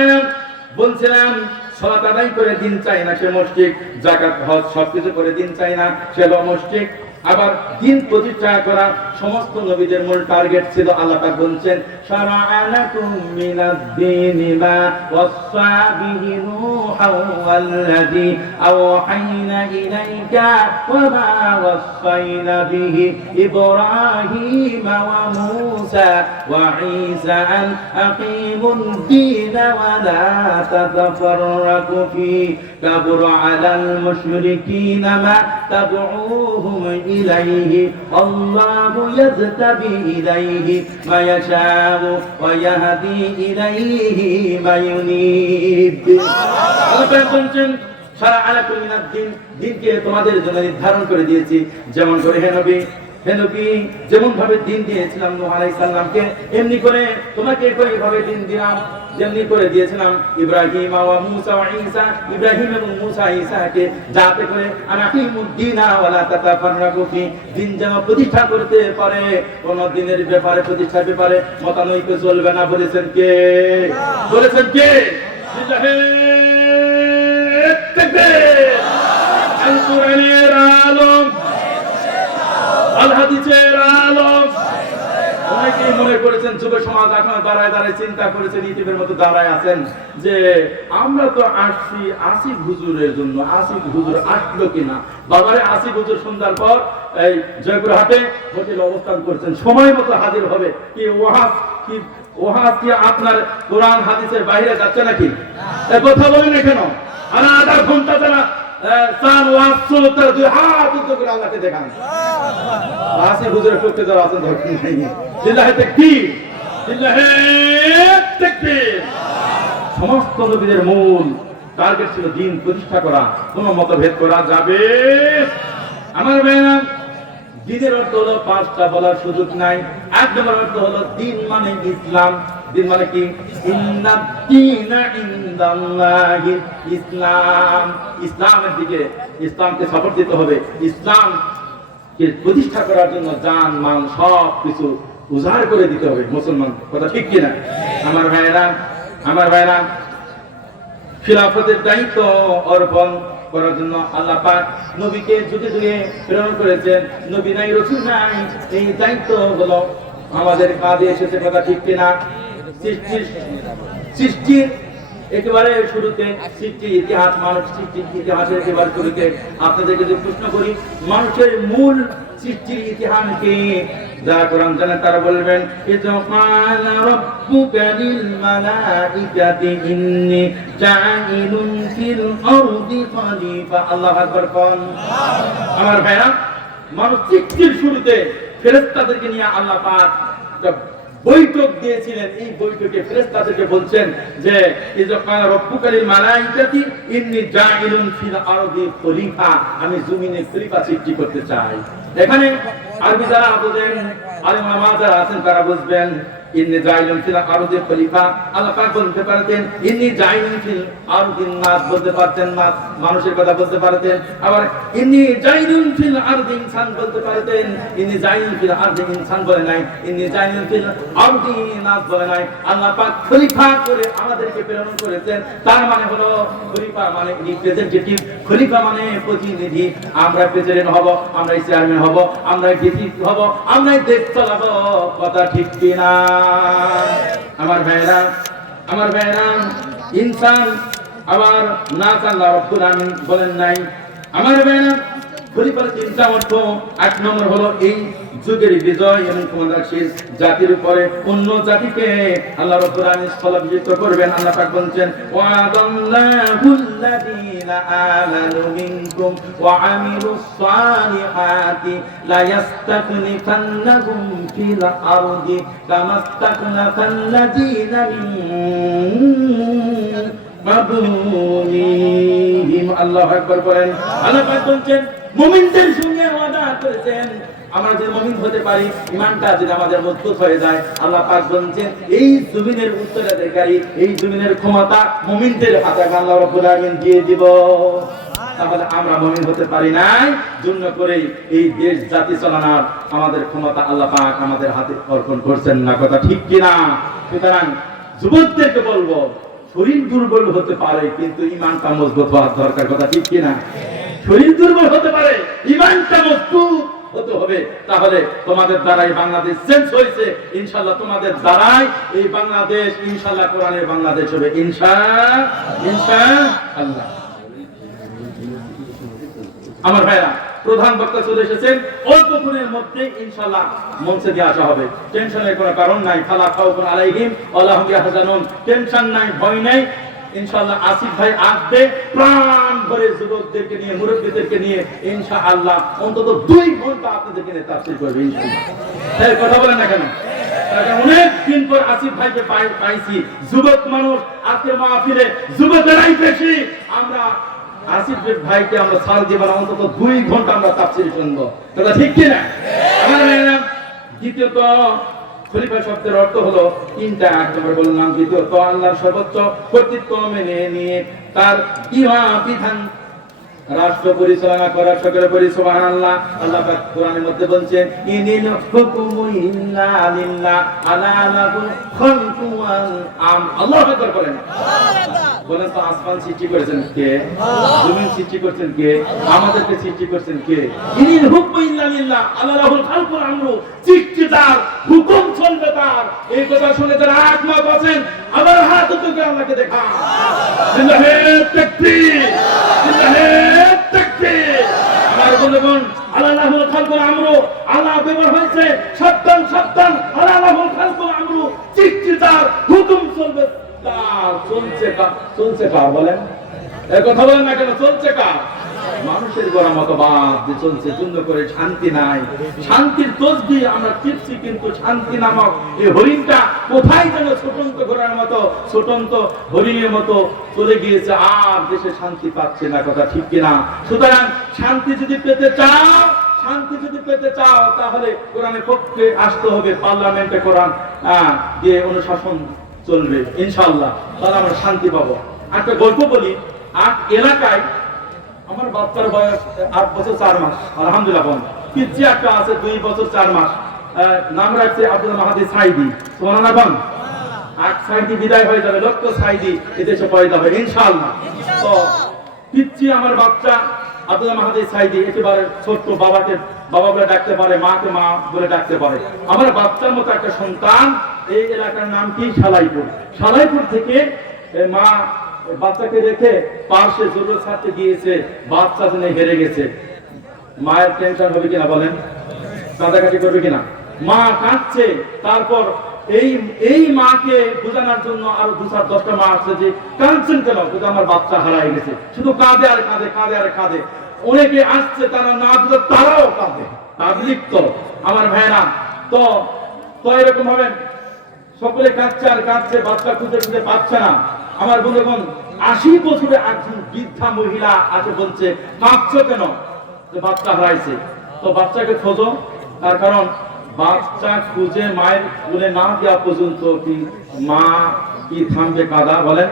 বলছিলাম সালাত আদায় করে দিন চাই না সে মুশরিক, যাকাত হজ সবকিছু করে দিন চাই না সে মুশরিক। আবার দিন প্রতিষ্ঠা করা সমস্ত নবীদের মূল টার্গেট ছিল। আল্লাহ পাক বলেন শারা'a লাকুম মিনাদ-দীনি মা ওয়াসা বিহি নূহান ওয়াল্লাযী আওহাইনা ইলাইকা ওয়া মা ওয়াসাইনা বিহি ইব্রাহীমা ওয়া মূসা ওয়া ঈসা আন আকিমুদ-দীন ওয়া লা তাতাফাররাকু ফীহি কাবুরা আলাল মুশরিকিনা মা তাদউহুম إليه الله يجتبي إليه ما يشاء ويهدي إليه ما ينيب। শারা'a লাকুম মিনাদ-দীন, দ্বীনকে তোমাদের জন্য নির্ধারণ করে দিয়েছি। যেমন করে হে নবী যেমন ভাবে দ্বীন দিয়েছিলাম নূহ আলাইহিস সালামকে, এমনি করে তোমাকে এইভাবে দ্বীন দিলাম যেমনি করে দিয়েছিলাম ইব্রাহিম ওয়া মূসা ওয়া ঈসা, ইব্রাহিম এবং মূসা ঈসাকে, যাতে করে আনাকিমুদ্দিনা ওয়া লা তাতাফাররাকু ফি, দ্বীন যেন প্রতিষ্ঠা করতে পারে, কোন দ্বীনের ব্যাপারে প্রতিষ্ঠার ব্যাপারে মতানৈক্য চলবে না। বলেছেন কে? বলেছেন কে? তাকবীর! আল কোরআনের আলম, আল হাদিসের আলম। অনেকেই মনে করেছেন যুব সমাজ এখন দাঁড়ায় চিন্তা করেছেন, ইতিমের মতো দাঁড়ায় আছেন যে আমরা তো আসছি আসিফ হুজুরের জন্য, আসিফ হুজুর আসলো কিনা। বাবারে আসিফ হুজুর সন্ধ্যার পর এই জয়পুরহাটে হোটেল অবস্থান করছেন, সময় মতো হাজির হবে। কি ওয়াজ কি আপনার কোরআন হাদিসের বাইরে যাচ্ছে নাকি? কথা বলেন কেন? আর আধা ঘন্টা তারা সান ওয়াজ সুলতার দুই হাত উত্তর করে আল্লাহকে দেখান। আসিফ হুজুরের পক্ষে যারা আছেন ধরতে নাই। লিল্লাহি তাকবীর, লিল্লাহি তাকবীর। সমস্ত নবীদের মূল টার্গেট ছিল দ্বীন প্রতিষ্ঠা করা, কোনো মতভেদ করা যাবে। আমার ভাইরা, দ্বীনের অর্থ হলো পাঁচটা, বলার সুযোগ নাই। এক নম্বর অর্থ হলো দ্বীন মানে ইসলাম। দ্বীন মানে কি? ইন্নাদ-দীনা ইনদাল্লাহি ইসলাম। ইসলামের দিকে, ইসলামকে সাপোর্ট দিতে হবে। ইসলামকে প্রতিষ্ঠা করার জন্য জান মান সব কিছু উজাড় করে দিতে হবে মুসলমান। কথা ঠিক কিনা? আমার ভাইরা, খিলাফতের দায়িত্ব অর্পণ করার জন্য আল্লাহ পাক নবীকে যুগে যুগে প্রেরণ করেছেন। নবী নাই, রাসূল নাই, এই দায়িত্ব হলো আমাদের কাঁধে এসেছে। কথা ঠিক কিনা? সৃষ্টির একেবারে শুরুতে, সৃষ্টির ইতিহাস, মানুষ সৃষ্টির ইতিহাসের একেবারে শুরুতে আপনাদেরকে যে প্রশ্ন করি, মানুষের মূল সৃষ্টির ইতিহাস কি? যারা কোরআন জানেন তারা বলবেন ইযা ক্বালা রাব্বুকা লিল মালাইকাতি ইন্নী জাঈলুন ফিল আরদি খলিফা। আল্লাহু আকবার কোন। আমার ভাইরা, মানুষ সৃষ্টির শুরুতে ফেরেশতাদেরকে নিয়ে আল্লাহ পাক বৈঠক দিয়েছিলেন। এই বৈঠকে ফেরেশতাদেরকে বলছেন যে ইযা ক্বালা রাব্বুকা লিল মালাইকাতি ইন্নী জাঈলুন ফিল আরদি খলিফা, আমি জমিনে খলিফা সৃষ্টি করতে চাই। এখানে আরবি যারা বুঝেন, আলেম ওলামা যারা আছেন তারা বুঝবেন ইন্নী জাঈলুন ফিল আরদি খলিফা। আল্লাহ পাক বলতে পারতেন ইন্নী জাঈলুন ফিল আরদি নাস, বলতে পারতেন নাস, মানুষের কথা বলতে পারতেন। আবার ইন্নী জাঈলুন ফিল আরদি ইনসান বলতে পারতেন। ইন্নী জাঈলুন ফিল আরদি ইনসান বলে নাই, ইন্নী জাঈলুন ফিল আরদি নাস বলে নাই। আল্লাহ পাক খলিফা করে আমাদেরকে প্রেরণ করেছেন। তার মানে হলো খলিফা মানে রিপ্রেজেন্টেটিভ, খলিফা মানে প্রতিনিধি। আমরা প্রেসিডেন্ট হব, আমরা চেয়ারম্যান হব, আমরা ডিসি হব, আমরা দেশ চালাবো। কথা ঠিক কিনা? আমার ভাইরা, ইনসান আবার নাস আল্লাহ রাব্বুল আলামিন বলেন নাই। আমার ভাইরা, খলিফার চিন্তা অর্থ এক নম্বর হলো এই যুগের বিজয় এবং ক্ষমতাশীল জাতির উপরে অন্য জাতিকে আল্লাহ রাব্বুল আলামিন স্থলাভিষিক্ত করবেন। আল্লাহ পাক বলেন ওয়াদাল্লাহুল্লাযীনা আমানু মিনকুম ওয়া আমিলুস সালিহাতি লা ইয়াস্তাখলিফান্নাহুম ফিল আরদি কামাস্তাখলাফাল্লাযীনা মিন আল্লাহু আকবার বলেন। আল্লাহ পাক বলেন মুমিনদের সঙ্গে ওয়াদা করেছেন আমরা যদি মুমিন হতে পারি, ঈমানটা যদি আমাদের মজবুত হয়ে যায়, আল্লাহ পাক বলেন এই জমিনের উত্তরাধিকারী, এই জমিনের ক্ষমতা মুমিনদের হাতে আল্লাহ রাব্বুল আলামিন দিয়ে দিব। তাহলে আমরা মুমিন হতে পারি নাই, জন্য করেই এই দেশ জাতি চালানোর আমাদের ক্ষমতা আল্লাহ পাক আমাদের হাতে অর্পণ করছেন না, কথা ঠিক কিনা? সুতরাং যুবকদেরকে বলবো, শরীর দুর্বল হতে পারে কিন্তু ঈমানটা মজবুত হওয়ার দরকার, কথা ঠিক কিনা? শরীর দুর্বল হতে পারে, ঈমানটা মজবুত হতে হবে। তাহলে তোমাদের দ্বারাই বাংলাদেশ চেঞ্জ হয়েছে, ইনশাআল্লাহ তোমাদের দ্বারাই এই বাংলাদেশ ইনশাআল্লাহ কোরআনের বাংলাদেশ হবে, ইনশাআল্লাহ। আমার ভাইরা, প্রধান বক্তা চলে এসেছেন, অল্পক্ষণের মধ্যে ইনশাআল্লাহ মঞ্চে দিয়ে আসা হবে। টেনশনের কোনো কারণ নাই, ফালা খাউফুন আলাইহিম ওয়ালা হুম ইয়াহজানুন, টেনশন নাই, ভয় নাই। ইনশাআল্লাহ আসিফ ভাই আসবে প্রাণ ভরে যুবকদেরকে নিয়ে, মুরব্বীদেরকে নিয়ে ইনশাআল্লাহ অন্তত 2 ঘন্টা আপনাদেরকে নিয়ে তাফসীর করবে ইনশাআল্লাহ। তাই কথা বলেন না কেন? অনেক দিন পর আসিফ ভাইকে পাইছি, যুবক মানুষ, আজকে মাহফিলে যুবকেরাই বেশি। আমরা আসিফ ভাইকে আমরা ছাড় দিব না, অন্তত 2 ঘন্টা আমরা তাফসীর শুনবো, কথা ঠিক কি না? আমার ভাইরা, দ্বিতীয়ত খলিফা শব্দের অর্থ হলো 3টা। এক নম্বর বললাম, দ্বিতীয়ত আল্লাহর সর্বোচ্চ কর্তৃত্ব মেনে নিয়ে তার বিধান রাষ্ট্র পরিচালনা করার সকলে পড়ি সুবহানাল্লাহ। আল্লাহ পাক কোরআনের মধ্যে বলেন, ইনিল হুকুমু ইল্লা লিল্লাহ আলা লাহু খালকু ওয়াল আম। আল্লাহু আকবার বলেন। বলেন তো, আসমান সৃষ্টি করেছেন কে? জমিন সৃষ্টি করেছেন কে? আমাদেরকে সৃষ্টি করেছেন কে? ইনিল হুকুমু ইল্লা লিল্লাহ আলা লাহু খালকু ওয়াল আমরু, সৃষ্টি তার, হুকুম চলবে তার। এই কথা শুনে যারা একমত আছেন আবার হাত উঠিয়ে আল্লাহকে দেখান। লিল্লাহি তাকবীর, লিল্লাহি তাকবীর। আমার বন্ধুগণ, আলা লাহুল খালকু ওয়াল আমরু, আল্লাহ ব্যবহার হয়েছে সাবধান সাবধান, আলা লাহুল খালকু ওয়াল আমরু, সৃষ্টি তার, হুকুম চলবে তার। চলছে কার বলেন? এই কথা বলেন না কেন? চলছে কার? মানুষের গড়া মতবাদ যে চলছে, জন্য করে শান্তি নাই। শান্তির তসবিহ আমরা টিপছি, কিন্তু শান্তি নামক এই হরিণটা কোথায় যেন ছোটন্ত ঘোড়ার মতো, ছোটন্ত হরিণের মতো চলে গিয়েছে, আর দেশে শান্তি পাচ্ছে না, কথা ঠিক কিনা? সুতরাং শান্তি যদি পেতে চাও তাহলে কোরআনের পক্ষে আসতে হবে, পার্লামেন্টে কোরআন দিয়ে অনুশাসন চলবে ইনশাআল্লাহ, তাহলে আমরা শান্তি পাবো। একটা গল্প বলি। এলাকায় আমার বাচ্চার বয়স 8 বছর 4 মাস, আলহামদুলিল্লাহ। পিচ্ছি একটা আছে 2 বছর 4 মাস, নাম রাখছে আব্দুল মাহাদি সাইদি। সুবহানাল্লাহ। 8 সাইদি বিদায় হয়ে যাবে, লক্ষ সাইদি এদেশে পয়দা হবে ইনশাআল্লাহ। তো পিচ্ছি আমার বাচ্চা আব্দুল মাহাদি সাইদি একেবারে ছোট্ট, বাবা বলে ডাকতে পারে, মাকে মা বলে ডাকতে পারে। আমার বাচ্চার মতো একটা সন্তান, এই এলাকার নাম কি? সালাইপুর থেকে মা বাচ্চাকে রেখে পার্শ্বে জরুরত ছাড়তে গিয়েছে, বাচ্চা জেনে হেরে গেছে। মায়ের টেনশন হবে কিনা বলেন? কাঁদাকাটি করবে কিনা? মা কাঁদছে। তারপর এই মাকে বোঝানোর জন্য আরো 2-10টা মা আসছে যে কাঁদছেন কেন? কিন্তু আমার বাচ্চা হারাই গেছে। শুধু কাঁদে আর কাঁদে, কাঁদে আর কাঁদে। অনেকে আসছে, তারা না বুঝে তারাও কাঁদে, তাবলীগ তো। আমার ভাইরা, তো এরকম ভাবে সকলে কাঁদছে আর কাঁদছে, বাচ্চা খুঁজে পাচ্ছে না। আমার বন্ধুগণ, 80 বছরের একজন বৃদ্ধা মহিলা আছে, বলছে কাঁদছো কেন? বাচ্চা হারাইছে। তো বাচ্চাকে খোঁজো, তার কারণ বাচ্চা খুঁজে মায়ের কোলে না দেওয়া পর্যন্ত কি মা কি থামবে কাঁদা? বলেন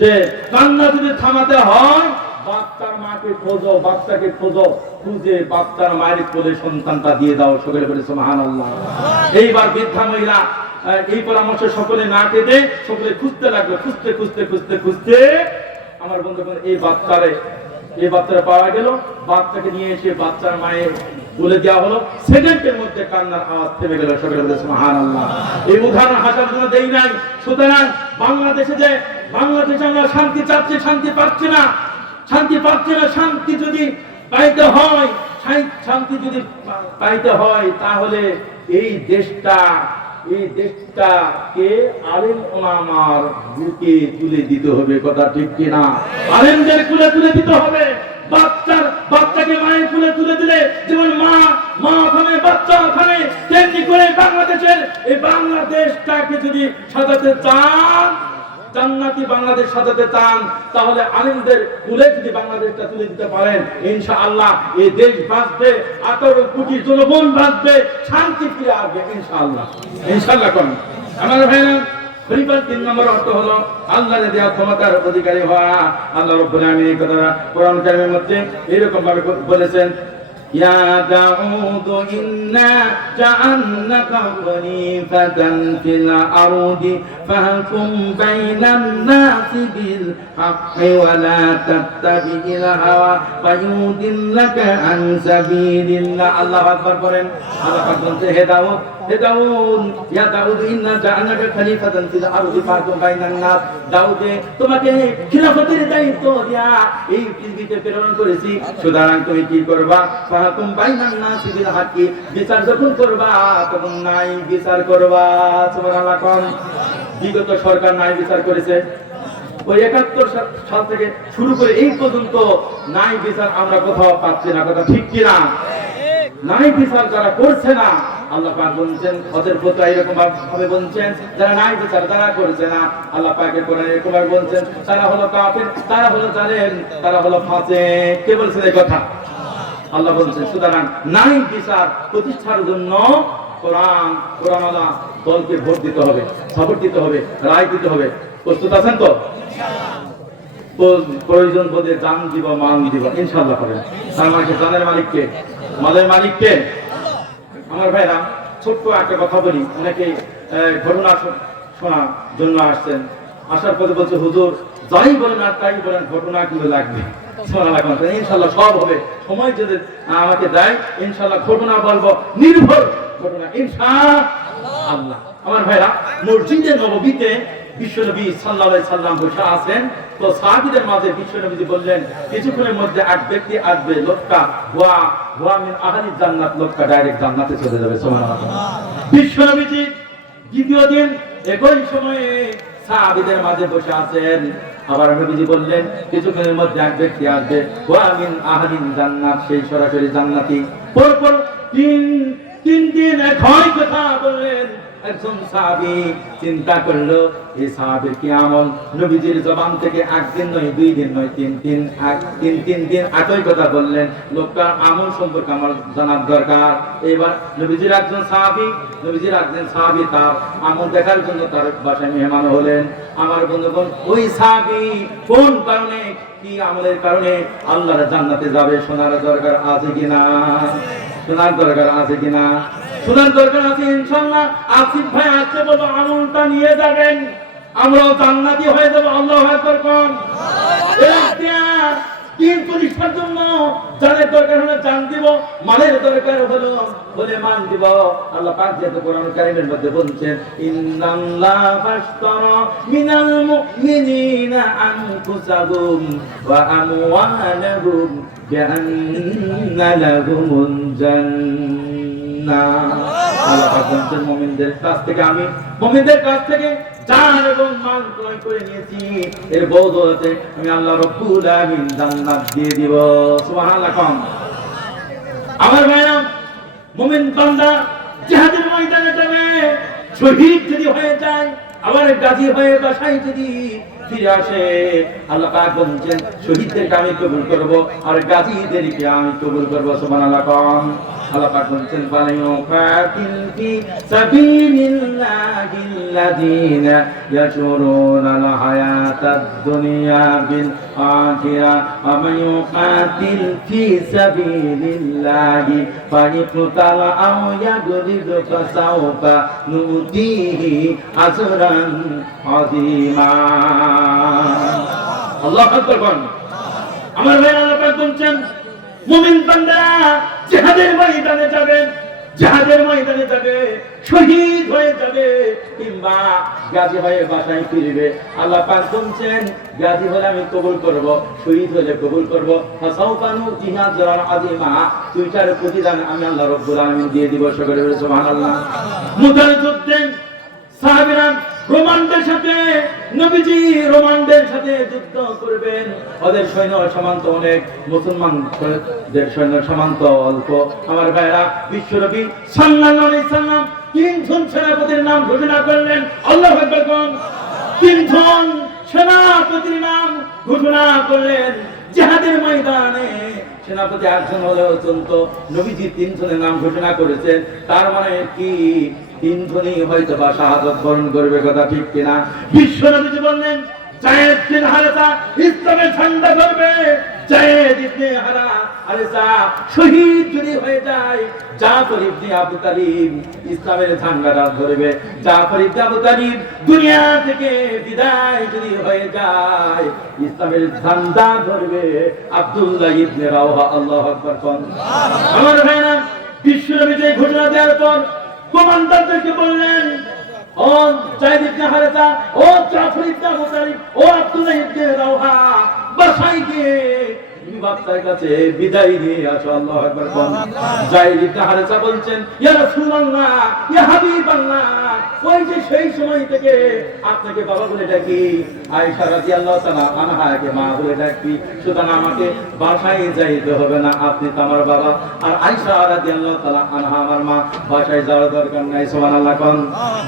যে কান্না যদি থামাতে হয়, বাচ্চার মাকে খোঁজো, বাচ্চাকে খোঁজো, খুঁজে বাচ্চার মায়ের কোলে সন্তানটা দিয়ে দাও। সকলে বলে সুবহানাল্লাহ। এইবার বৃদ্ধা মহিলা এই পরামর্শ সকলে না কেঁদে সকলে খুঁজতে লাগলো। খুঁজতে আমার বন্ধুগণ, এই বাচ্চারা পাওয়া গেল। বাচ্চাকে নিয়ে এসে বাচ্চার মায়ের বলে দেওয়া হলো। সেকেন্ডের মধ্যে কান্নার আওয়াজ থেমে গেল। সকলে বলে সুবহানাল্লাহ। এই উদাহরণ হাসার জন্য দেই নাই। সুতরাং বাংলাদেশে আমরা শান্তি চাচ্ছি, শান্তি পাচ্ছি না। শান্তি যদি পাইতে হয় তাহলে এই দেশটাকে আলেম ওলামার বুকে তুলে দিতে হবে, কথা ঠিক কিনা? আলেমদের কুলে তুলে দিতে হবে। বাচ্চাকে মায়ের কুলে তুলে দিলে যেমন মা ওখানে, বাচ্চা ওখানে, তেমনি করে বাংলাদেশটাকে যদি সাজাতে চান, জান্নাতি বাংলাদেশ সাজাতে চান, তাহলে আলেমদের কুলে যদি বাংলাদেশটা তুলে দিতে পারেন, ইনশাআল্লাহ এই দেশ বাঁচবে, 18 কোটি জনগণ বাঁচবে, শান্তি ফিরে আসবে ইনশাআল্লাহ। ইনশাআল্লাহ কোন আমার ভাইরা, খলিফার 3 নম্বর অর্থ হলো আল্লাহর দেওয়া ক্ষমতার অধিকারী হওয়া। আল্লাহ রাব্বুল আলামিন এই কথাটা কোরআন কারীমের মধ্যে এরকম ভাবে বলেছেন, ইয়া দাউদ ইন্না জাআলনাকা খলিফাতান ফিল আরদি ফাহকুম বাইনান নাসি বিল হাক্কি ওয়া লা তাত্তাবি'ল হাওয়া ফায়ুদিল্লাকা আন সাবিলিল্লাহ। আল্লাহু আকবার করেন। আল্লাহ পাক বলতে, হে দাউদ, হে দাউদ, ইয়া দাউদ ইন্না জাআলনাকা খলিফাতান ফিল আরদি ফাহকুম বাইনান নাস। দাউদে, তোমাকে খিলাফতের দায়িত্ব দিয়া এই পৃথিবীতে প্রেরণ করেছি, সুতরাং তুমি কি করবা? ফাহকুম বাইনান নাসি বিল হাক্কি, বিচার যখন করবা তখন নাই বিচার করবা। সুবহানাল্লাহ কোন। বিগত সরকার নাই বিচার করেছে, ওই 71 সাল থেকে শুরু করে এই পর্যন্ত নাই বিচার আমরা কোথাও পাচ্ছি না, কথা ঠিক কিনা? নাই বিচার যারা করছে না, আল্লাহ পাক বলছেন ওদের প্রতি এরকম ভাবে বলছেন, যারা নাই বিচার যারা করছে না, আল্লাহ পাকের কোরআনে এরকম ভাবে বলছেন, তারা হলো কাফির, তারা হলো জালেম, তারা হলো ফাসিক। কে বলছেন এই কথা? আল্লাহ বলছেন। সুতরাং নাই বিচার প্রতিষ্ঠার জন্য কোরআনওয়ালা দলকে ভোট দিতে হবে, সাপোর্ট দিতে হবে, রায় দিতে হবে। প্রস্তুত আছেন তো? প্রয়োজন বোধে জান দিব, মান দিব, ইনশাআল্লাহ হবে। তার মানে জানের মালিককে, মালের মালিককে। আমার ভাইরা, ছোট্ট একটা কথা বলি। অনেকে ঘটনা শোনার জন্য আসছেন, আসার পথে বলছে, হুজুর যাই বলেন আর তাই বলেন, ঘটনা কিন্তু লাগবে। ইনশাআল্লাহ সব হবে, সময় যদি আমাকে দেয় ইনশাআল্লাহ ঘটনা বলবো, নির্ভর ঘটনা ইনশাআল্লাহ। আমার ভাইরা, মসজিদে নববীতে বিশ্বনবী সাল্লাল্লাহু আলাইহি সাল্লাম বসে আছেন, তো সাহাবীদের মাঝে বিশ্বনবী বললেন, কিছুক্ষণের মধ্যে এক ব্যক্তি আসবে, লোকটা ওয়া মিন আহলি জান্নাত, লোকটা ডাইরেক্ট জান্নাতে চলে যাবে। সুবহানাল্লাহ। বিশ্বনবী দ্বিতীয় দিন একই সময়ে সাহাবীদের মাঝে বসে আছেন, আবার নবীজি বললেন, কিছুক্ষণের মধ্যে এক ব্যক্তি আসবে, ওয়া মিন আহলি জান্নাত, সেই সরাসরি জান্নাতি। পরপর তিন দিন একই কথা বললেন। একজন সাহাবী চিন্তা করলো, এই সাহাবীর কি আমল? নবীজির জবান থেকে একদিন নয়, 2 দিন নয়, 3 দিন একই কথা বললেন। লোকটার আমল সম্পর্কে আমার জানার দরকার। এবার নবীজির একজন সাহাবী তার আমল দেখার জন্য তার বাসায় মেহমান হলেন। আমার বন্ধুগণ, ওই সাহাবী কোন কারণে, কি আমলের কারণে আল্লাহর জান্নাতে যাবে? শোনার দরকার আছে কিনা? শোনার দরকার আছে কিনা? শোনার দরকার আছে ইনশাআল্লাহ। আসিফ ভাই আসছে, বলো আমলটা নিয়ে যাবেন, আমরাও জান্নাতি হয়ে যাবো। আল্লাহু আকবার কোন। দিন প্রতিষ্ঠার জন্য জানের দরকার হলে জান দিব, মালের দরকার হলে মান দিব। আল্লাহ পাক যেহেতু কোরআন কারীমের মধ্যে বলছেন, ইন্নাল্লাহা ফাশতারা মিনাল মুমিনিনা আনফুসাহুম ওয়া আমওয়ালাহুম বিআন্না লাহুমুল জান্নাহ। আল্লাহ পাক বলছেন, মুমিনদের কাছ থেকে জান এবং মাল ক্রয় করে নিয়েছি, এর বদৌলতে আমি আল্লাহ রাব্বুল আলামিন জান্নাত দিয়ে দিব। সুবহানাল্লাহ। আমার ভাইরা, মুমিন বান্দা জিহাদের ময়দানে যাবে, শহীদ যদি হয়ে যায়, আবার গাজী হয়ে বাসায় যদি ফিরে আসে, আল্লাহ পাক বলেন, শহীদদেরকে আমি কবুল করব আর গাজীদেরকে আমি কবুল করব। সুবহানাল্লাহ। আল্লাহ পাক বলেন, ফালায়ুকাতিল ফি সাবিলিল্লাহিল্লাযীনা ইয়াশুরুনাল হায়াতাদ দুনিয়া বিল আখিরা ওয়া মান ইউকাতিল ফি সাবিলিল্লাহি ফাইয়ুকতাল আও ইয়াগলিব ফাসাওফা নুতিহি আজরান আযীমা। আল্লাহু আকবার। আমার ভাই, আল্লাহ পাক বলেন, মুমিন বান্দারা জিহাদের ময়দানে যাবে, শহীদ হয়ে যাবে, কিংবা গাজী হয়ে বাসায় ফিরবে। আল্লাহ পাক বলেন, গাজী হলে আমি কবুল করব, শহীদ হলে কবুল করব। ফাসাওফা নুতিহি আজরান আযীমা, দুইটার প্রতিদান আমি আল্লাহ রাব্বুল আলামিন দিয়ে দিব। সকলে বলে সুবহানাল্লাহ। মুতার যুদ্ধে সাহাবীরা রোমানদের সাথে, নবীজি রোমানদের সাথে যুদ্ধ করবেন। ওদের সৈন্য সীমান্ত অনেক, মুসলমানদের সৈন্য সীমান্ত অল্প। আমার ভাইরা, বিশ্বনবী সাল্লাল্লাহু আলাইহি সাল্লাম 3 জন সেনাপতির নাম ঘোষণা করলেন। আল্লাহু আকবার। 3 জন সেনাপতির নাম ঘোষণা করলেন। জিহাদের ময়দানে সেনাপতি একজন হলেও চলতো, নবীজি 3 জনের নাম ঘোষণা করেছেন। তার মানে কি 3 জনই হয়তো বা শাহাদাত বরণ করবে, কথা ঠিক কিনা? বিশ্ব নবীজি বললেন যায়েদ বিন হারেসা ইসলামের ঝান্ডা ধরবে। যায়েদ ইবনে হারেসা শহীদ যদি হয়ে যায়, জাফর ইবনে আবু তালিব ইসলামের ঝান্ডাটা ধরবে। জাফর ইবনে আবু তালিব দুনিয়া থেকে বিদায় যদি হয়ে যায়, ইসলামের ঝান্ডা ধরবে আব্দুল্লাহ ইবনে রাওহা। আল্লাহু আকবার। আমার ভাইরা, বিশ্ব নবীজি ঘোষণা দেওয়ার পর কমান্ডারদেরকে বললেন, ও যায়েদ ইবনে হারেসা, ও জাফর ইবনে আবু তালিব, ও আব্দুল্লাহ ইবনে রাওহা, বাসায় গিয়ে বাচ্চার কাছে বিদায় নিয়ে আসো। আল্লাহু আকবার। যায়েদ ইবনে হারেসা বলছেন, ইয়া রাসূলুল্লাহ, ইয়া হাবিবাল্লাহ, ওই যে সেই সময় থেকে আপনাকে বাবা বলে ডাকি, আয়েশা রাদিয়াল্লাহু তাআলা আনহাকে মা বলে ডাকি, সুতরাং আমাকে বাসায় যাইতে হবে না, আপনি তো আমার বাবা, আর আয়েশা রাদিয়াল্লাহু তাআলা আনহা আমার মা, বাসায় যাওয়ার দরকার নাই। সুবহানাল্লাহ। কোন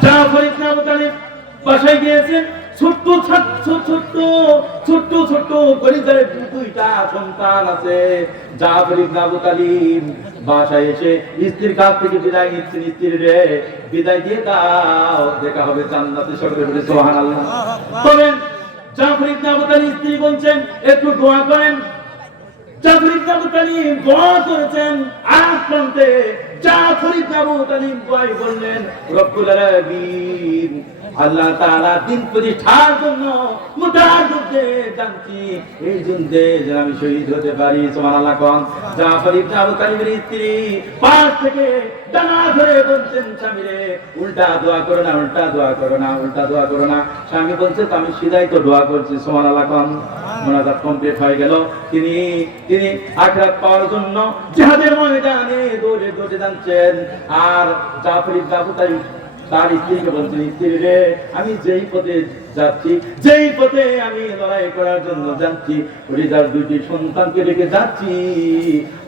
জাফর ইবনে আবু তালিব বাসায় গিয়েছেন। ছোট্ট পরিবারে 2টা সন্তান আছে। জাফর ইবনে আবু তালিব বাসায় এসে স্ত্রীর কাছ থেকে বিদায় নিচ্ছেন, স্ত্রীর রে বিদায় দিয়ে দাও, দেখা হবে জান্নাতে। সকলে বলে সুবহানাল্লাহ। তবে জাফর ইবনে আবু তালিব স্ত্রী বলছেন একটু দোয়া করেন। জাফর ইবনে আবু তালিব দোয়া করেছেন। আজ প্রান্তে জাফর ইবনে আবু তালিব দোয়া বললেন, রব্বুল আলামিন, আল্লাহ তাআলা দিন প্রতিষ্ঠার জন্য মুতাযুদ্ধে যাচ্ছি, এই যুদ্ধে যেন আমি শহীদ হতে পারি। সুবহানাল্লাহ। কোন জাফর ইবনে আবু তালিবের স্ত্রী পাশ থেকে ডানা ধরে বলছেন, স্বামীরে উল্টা দোয়া করো না, উল্টা দোয়া করো না, উল্টা দোয়া করো না। স্বামী বলছে, তো আমি সিধাই তো দোয়া করছি। সুবহানাল্লাহ। কোন মুনাজাত কমপ্লিট হয়ে গেল। তিনি আখিরাত পাওয়ার জন্য জিহাদের ময়দানে দৌড়ে দৌড়ে যাচ্ছেন। আর জাফর ইবনে আবু তালিব তার স্ত্রীকে বলছেন, স্ত্রী রে, আমি যেই পথে যাচ্ছি, যেই পথে আমি লড়াই করার জন্য যাচ্ছি, পরিবার 2টি সন্তানকে রেখে যাচ্ছি,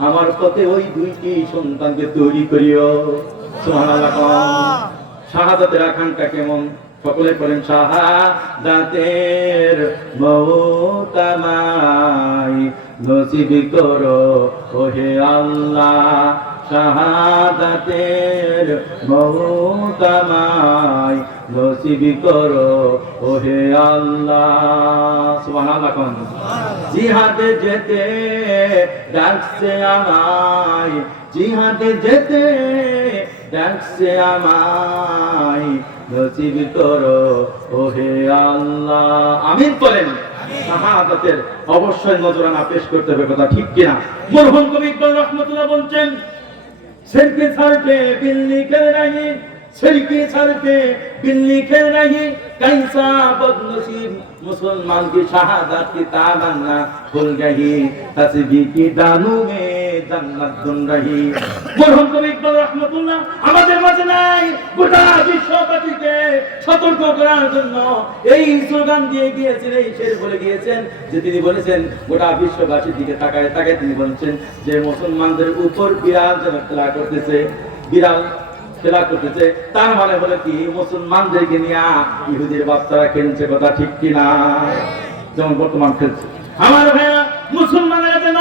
আমার পথে ওই 2টি সন্তানকে তৈরি করিও। সুবহানাল্লাহ। শাহাদাতের আকাঙ্ক্ষা কেমন? সকলে করেন, শাহাদাতের মওত আমায় নসিব করো ওহে আল্লাহ, শাহাদাতের মওত আমায় নসিব করো ওহে আল্লাহ। সুবহানাল্লাহ। কোন জিহাদে যেতে ডাকছে আমায়, জিহাদে যেতে ডাকছে আমায় নসিব করো ওহে আল্লাহ। আমিন বলেন। শাহাদাতের অবশ্যই নজরানা পেশ করতে হবে, কথা ঠিক কিনা? মরহুম কবি ইকবাল রহমাতুল্লাহ বলছেন, सिरके सर पे बिल्ली खेल रही, सिरके सर पे बिल्ली खेल रही, कैसा बदनसीब मुसलमान की शहादत की तामन्ना भूल गई, तस्बीह की डालू में जन्नत ढूंढ रही। মরহুম কবি ইকবাল রহমাতুল্লাহ আমাদের মাঝে নাই, গোটা বিশ্ববাসীকে সতর্ক করার জন্য এই স্লোগান দিয়ে গিয়েছেন, এই শের বলে গিয়েছেন, যে তিনি বলেছেন গোটা বিশ্ববাসীর দিকে তাকায় তাকায় তিনি বলছেন যে মুসলমানদের উপর বিরাল যেন খেলা করতেছে, বিড়াল খেলা করতেছে, তার মানে হলো কি মুসলমানদেরকে নিয়ে ইহুদির বাচ্চারা খেলছে, কথা ঠিক কিনা? যেমন বর্তমান খেলছে। আমার ভাইয়া, মুসলমানেরা যেন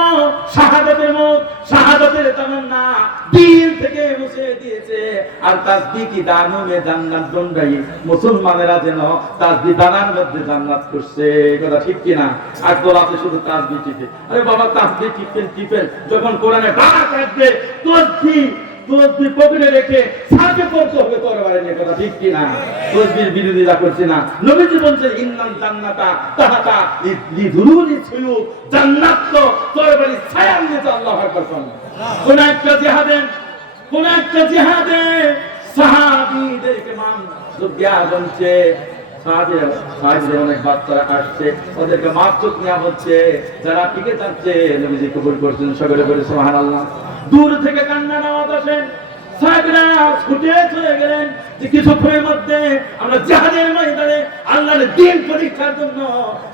শাহাদাতের মত, শাহাদাতের তামান্না দিল থেকে মুছে দিয়েছে, আর তাসবিহ কি দানু মে জান্নাত ঢুঁढ মুসলমানেরা যেন তাসবিহ দানার মধ্যে জান্নাত করছে, কথা ঠিক কিনা? আকবর আছে শুধু তাসবিহ টিপে, আরে বাবা তাসবিহ টিপেন, যখন কোরআনে ডাক আসবে তসবিহ পকেটে রেখে সাথে করতে হবে তরবারি নিয়ে, কথা ঠিক কিনা? তসবিহর বিরোধিতা করছে না। নবীজি বলছেন ইন্নাল জান্নাতা তাহাতা লিযুলুলি সুয়ুফ, জান্নাত তো তরবারির ছায়ার নিচে। আল্লাহু আকবার। কোন একটা জিহাদে সাহাবীদেরকে মান জুবিয়া বলছে, সাহাবীদের অনেক বাচ্চারা আসছে, ওদেরকে মাপচুপ নেওয়া হচ্ছে, যারা টিকে যাচ্ছে নবীজি কবুল করছেন, সকলে বলে সুবহানাল্লাহ। দূর থেকে কান্নার আওয়াজ আসে, সাহাবীরা ছুটে চলে গেলেন যে কিছুক্ষণের মধ্যে আমরা জিহাদের ময়দানে আল্লাহর দ্বীন পরীক্ষার জন্য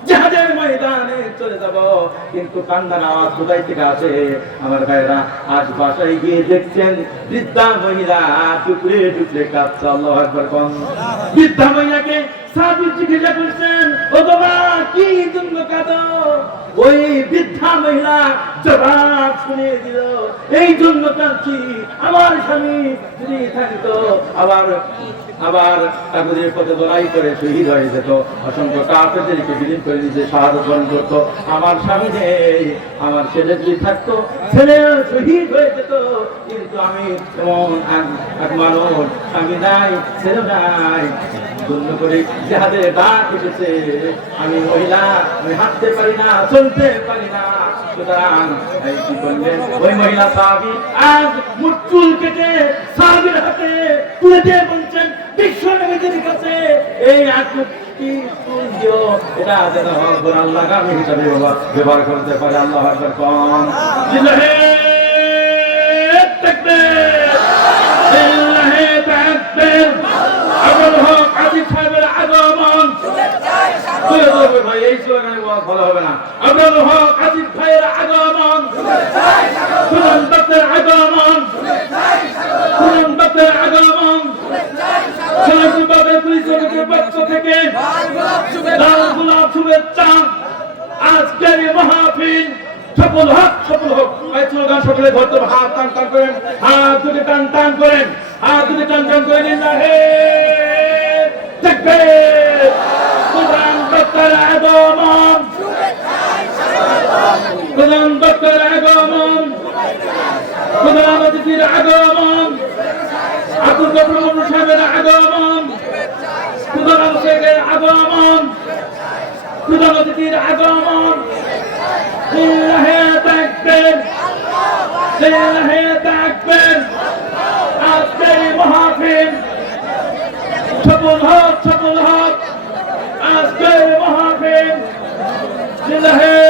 জিহাদের ময়দানে চলে যাব। কিন্তু কান্নার আওয়াজ কোথায় থেকে আসে? আমার ভাইরা আজ বাসায় গিয়ে দেখছেন বৃদ্ধা মহিলা টুকরে টুকরে কাঁদছে। আল্লাহু আকবার কোন বৃদ্ধা মহিলাকে সাহাবী জিজ্ঞাসা করছেন, ও বাবা কি জন্য কাঁদো? ওই বৃদ্ধা মহিলা জবাব শুনিয়ে দিল, এই জন্য কাঁদছি, আমার স্বামী যদি থাকতো আবার কাগজের পথে লড়াই করে শহীদ হয়ে যেত, অসংখ্য কাফেরদেরকে বিলীন করে নিজে শাহাদাত বরণ করতো। আমার স্বামী নেই, আমার ছেলে যদি থাকতো ছেলে শহীদ হয়ে যেত, কিন্তু আমি এমন এক মানুষ, স্বামী নাই ছেলে নাই, জন্য করে জিহাদের ডাক এসেছে, আমি মহিলা, আমি হাঁটতে পারি না, চলতে পারি না। সুতরাং কি করলেন ওই মহিলা সাহাবী? আজ মুখ চুল কেটে সাহাবীর হাতে তুলে দিয়ে বলছেন বিশ্ব নবীর কাছে, এই আকুতি চুল দিও, এটা যেন আল্লাহগামী হিসাবে ব্যবহার করতে পারে। আল্লাহু আকবার কোন লিল্লাহি তাকবীর, লিল্লাহি তাকবীর। আবুল হক আজিজ সাহেবের আগমন, ভাই এই স্লোগানে ভালো হবে না। আবুল হক আজিজ ভাইয়ের আগমন, সুমন দত্তের আগমন, সুমন দত্তের আগমন, সমাজবাদের পরিচয়ের পক্ষ থেকে লাল গোলাপ শুভেচ্ছা। আজকের এই মাহফিল সফল হোক, সফল হোক। এই স্লোগান সকলে ধরতে, হাত টান টান করেন, হাত দুটি টান টান করেন, হাত দুটি টান টান করেন। লিল্লাহি তাকবীর। প্রধান দপ্তর আগমন, প্রধান দপ্তর আগমন, প্রধান অতিথির আগমন, আব্দুল গফুর সাহেবের আগমন, প্রধান শেখের আগমন, প্রধান অতিথির আগমন। লিল্লাহি তাকবীর, লিল্লাহি তাকবীর। আজকের এই মাহফিল সফল হোক, সফল হোক। আজকের মাহফিল লিল্লাহি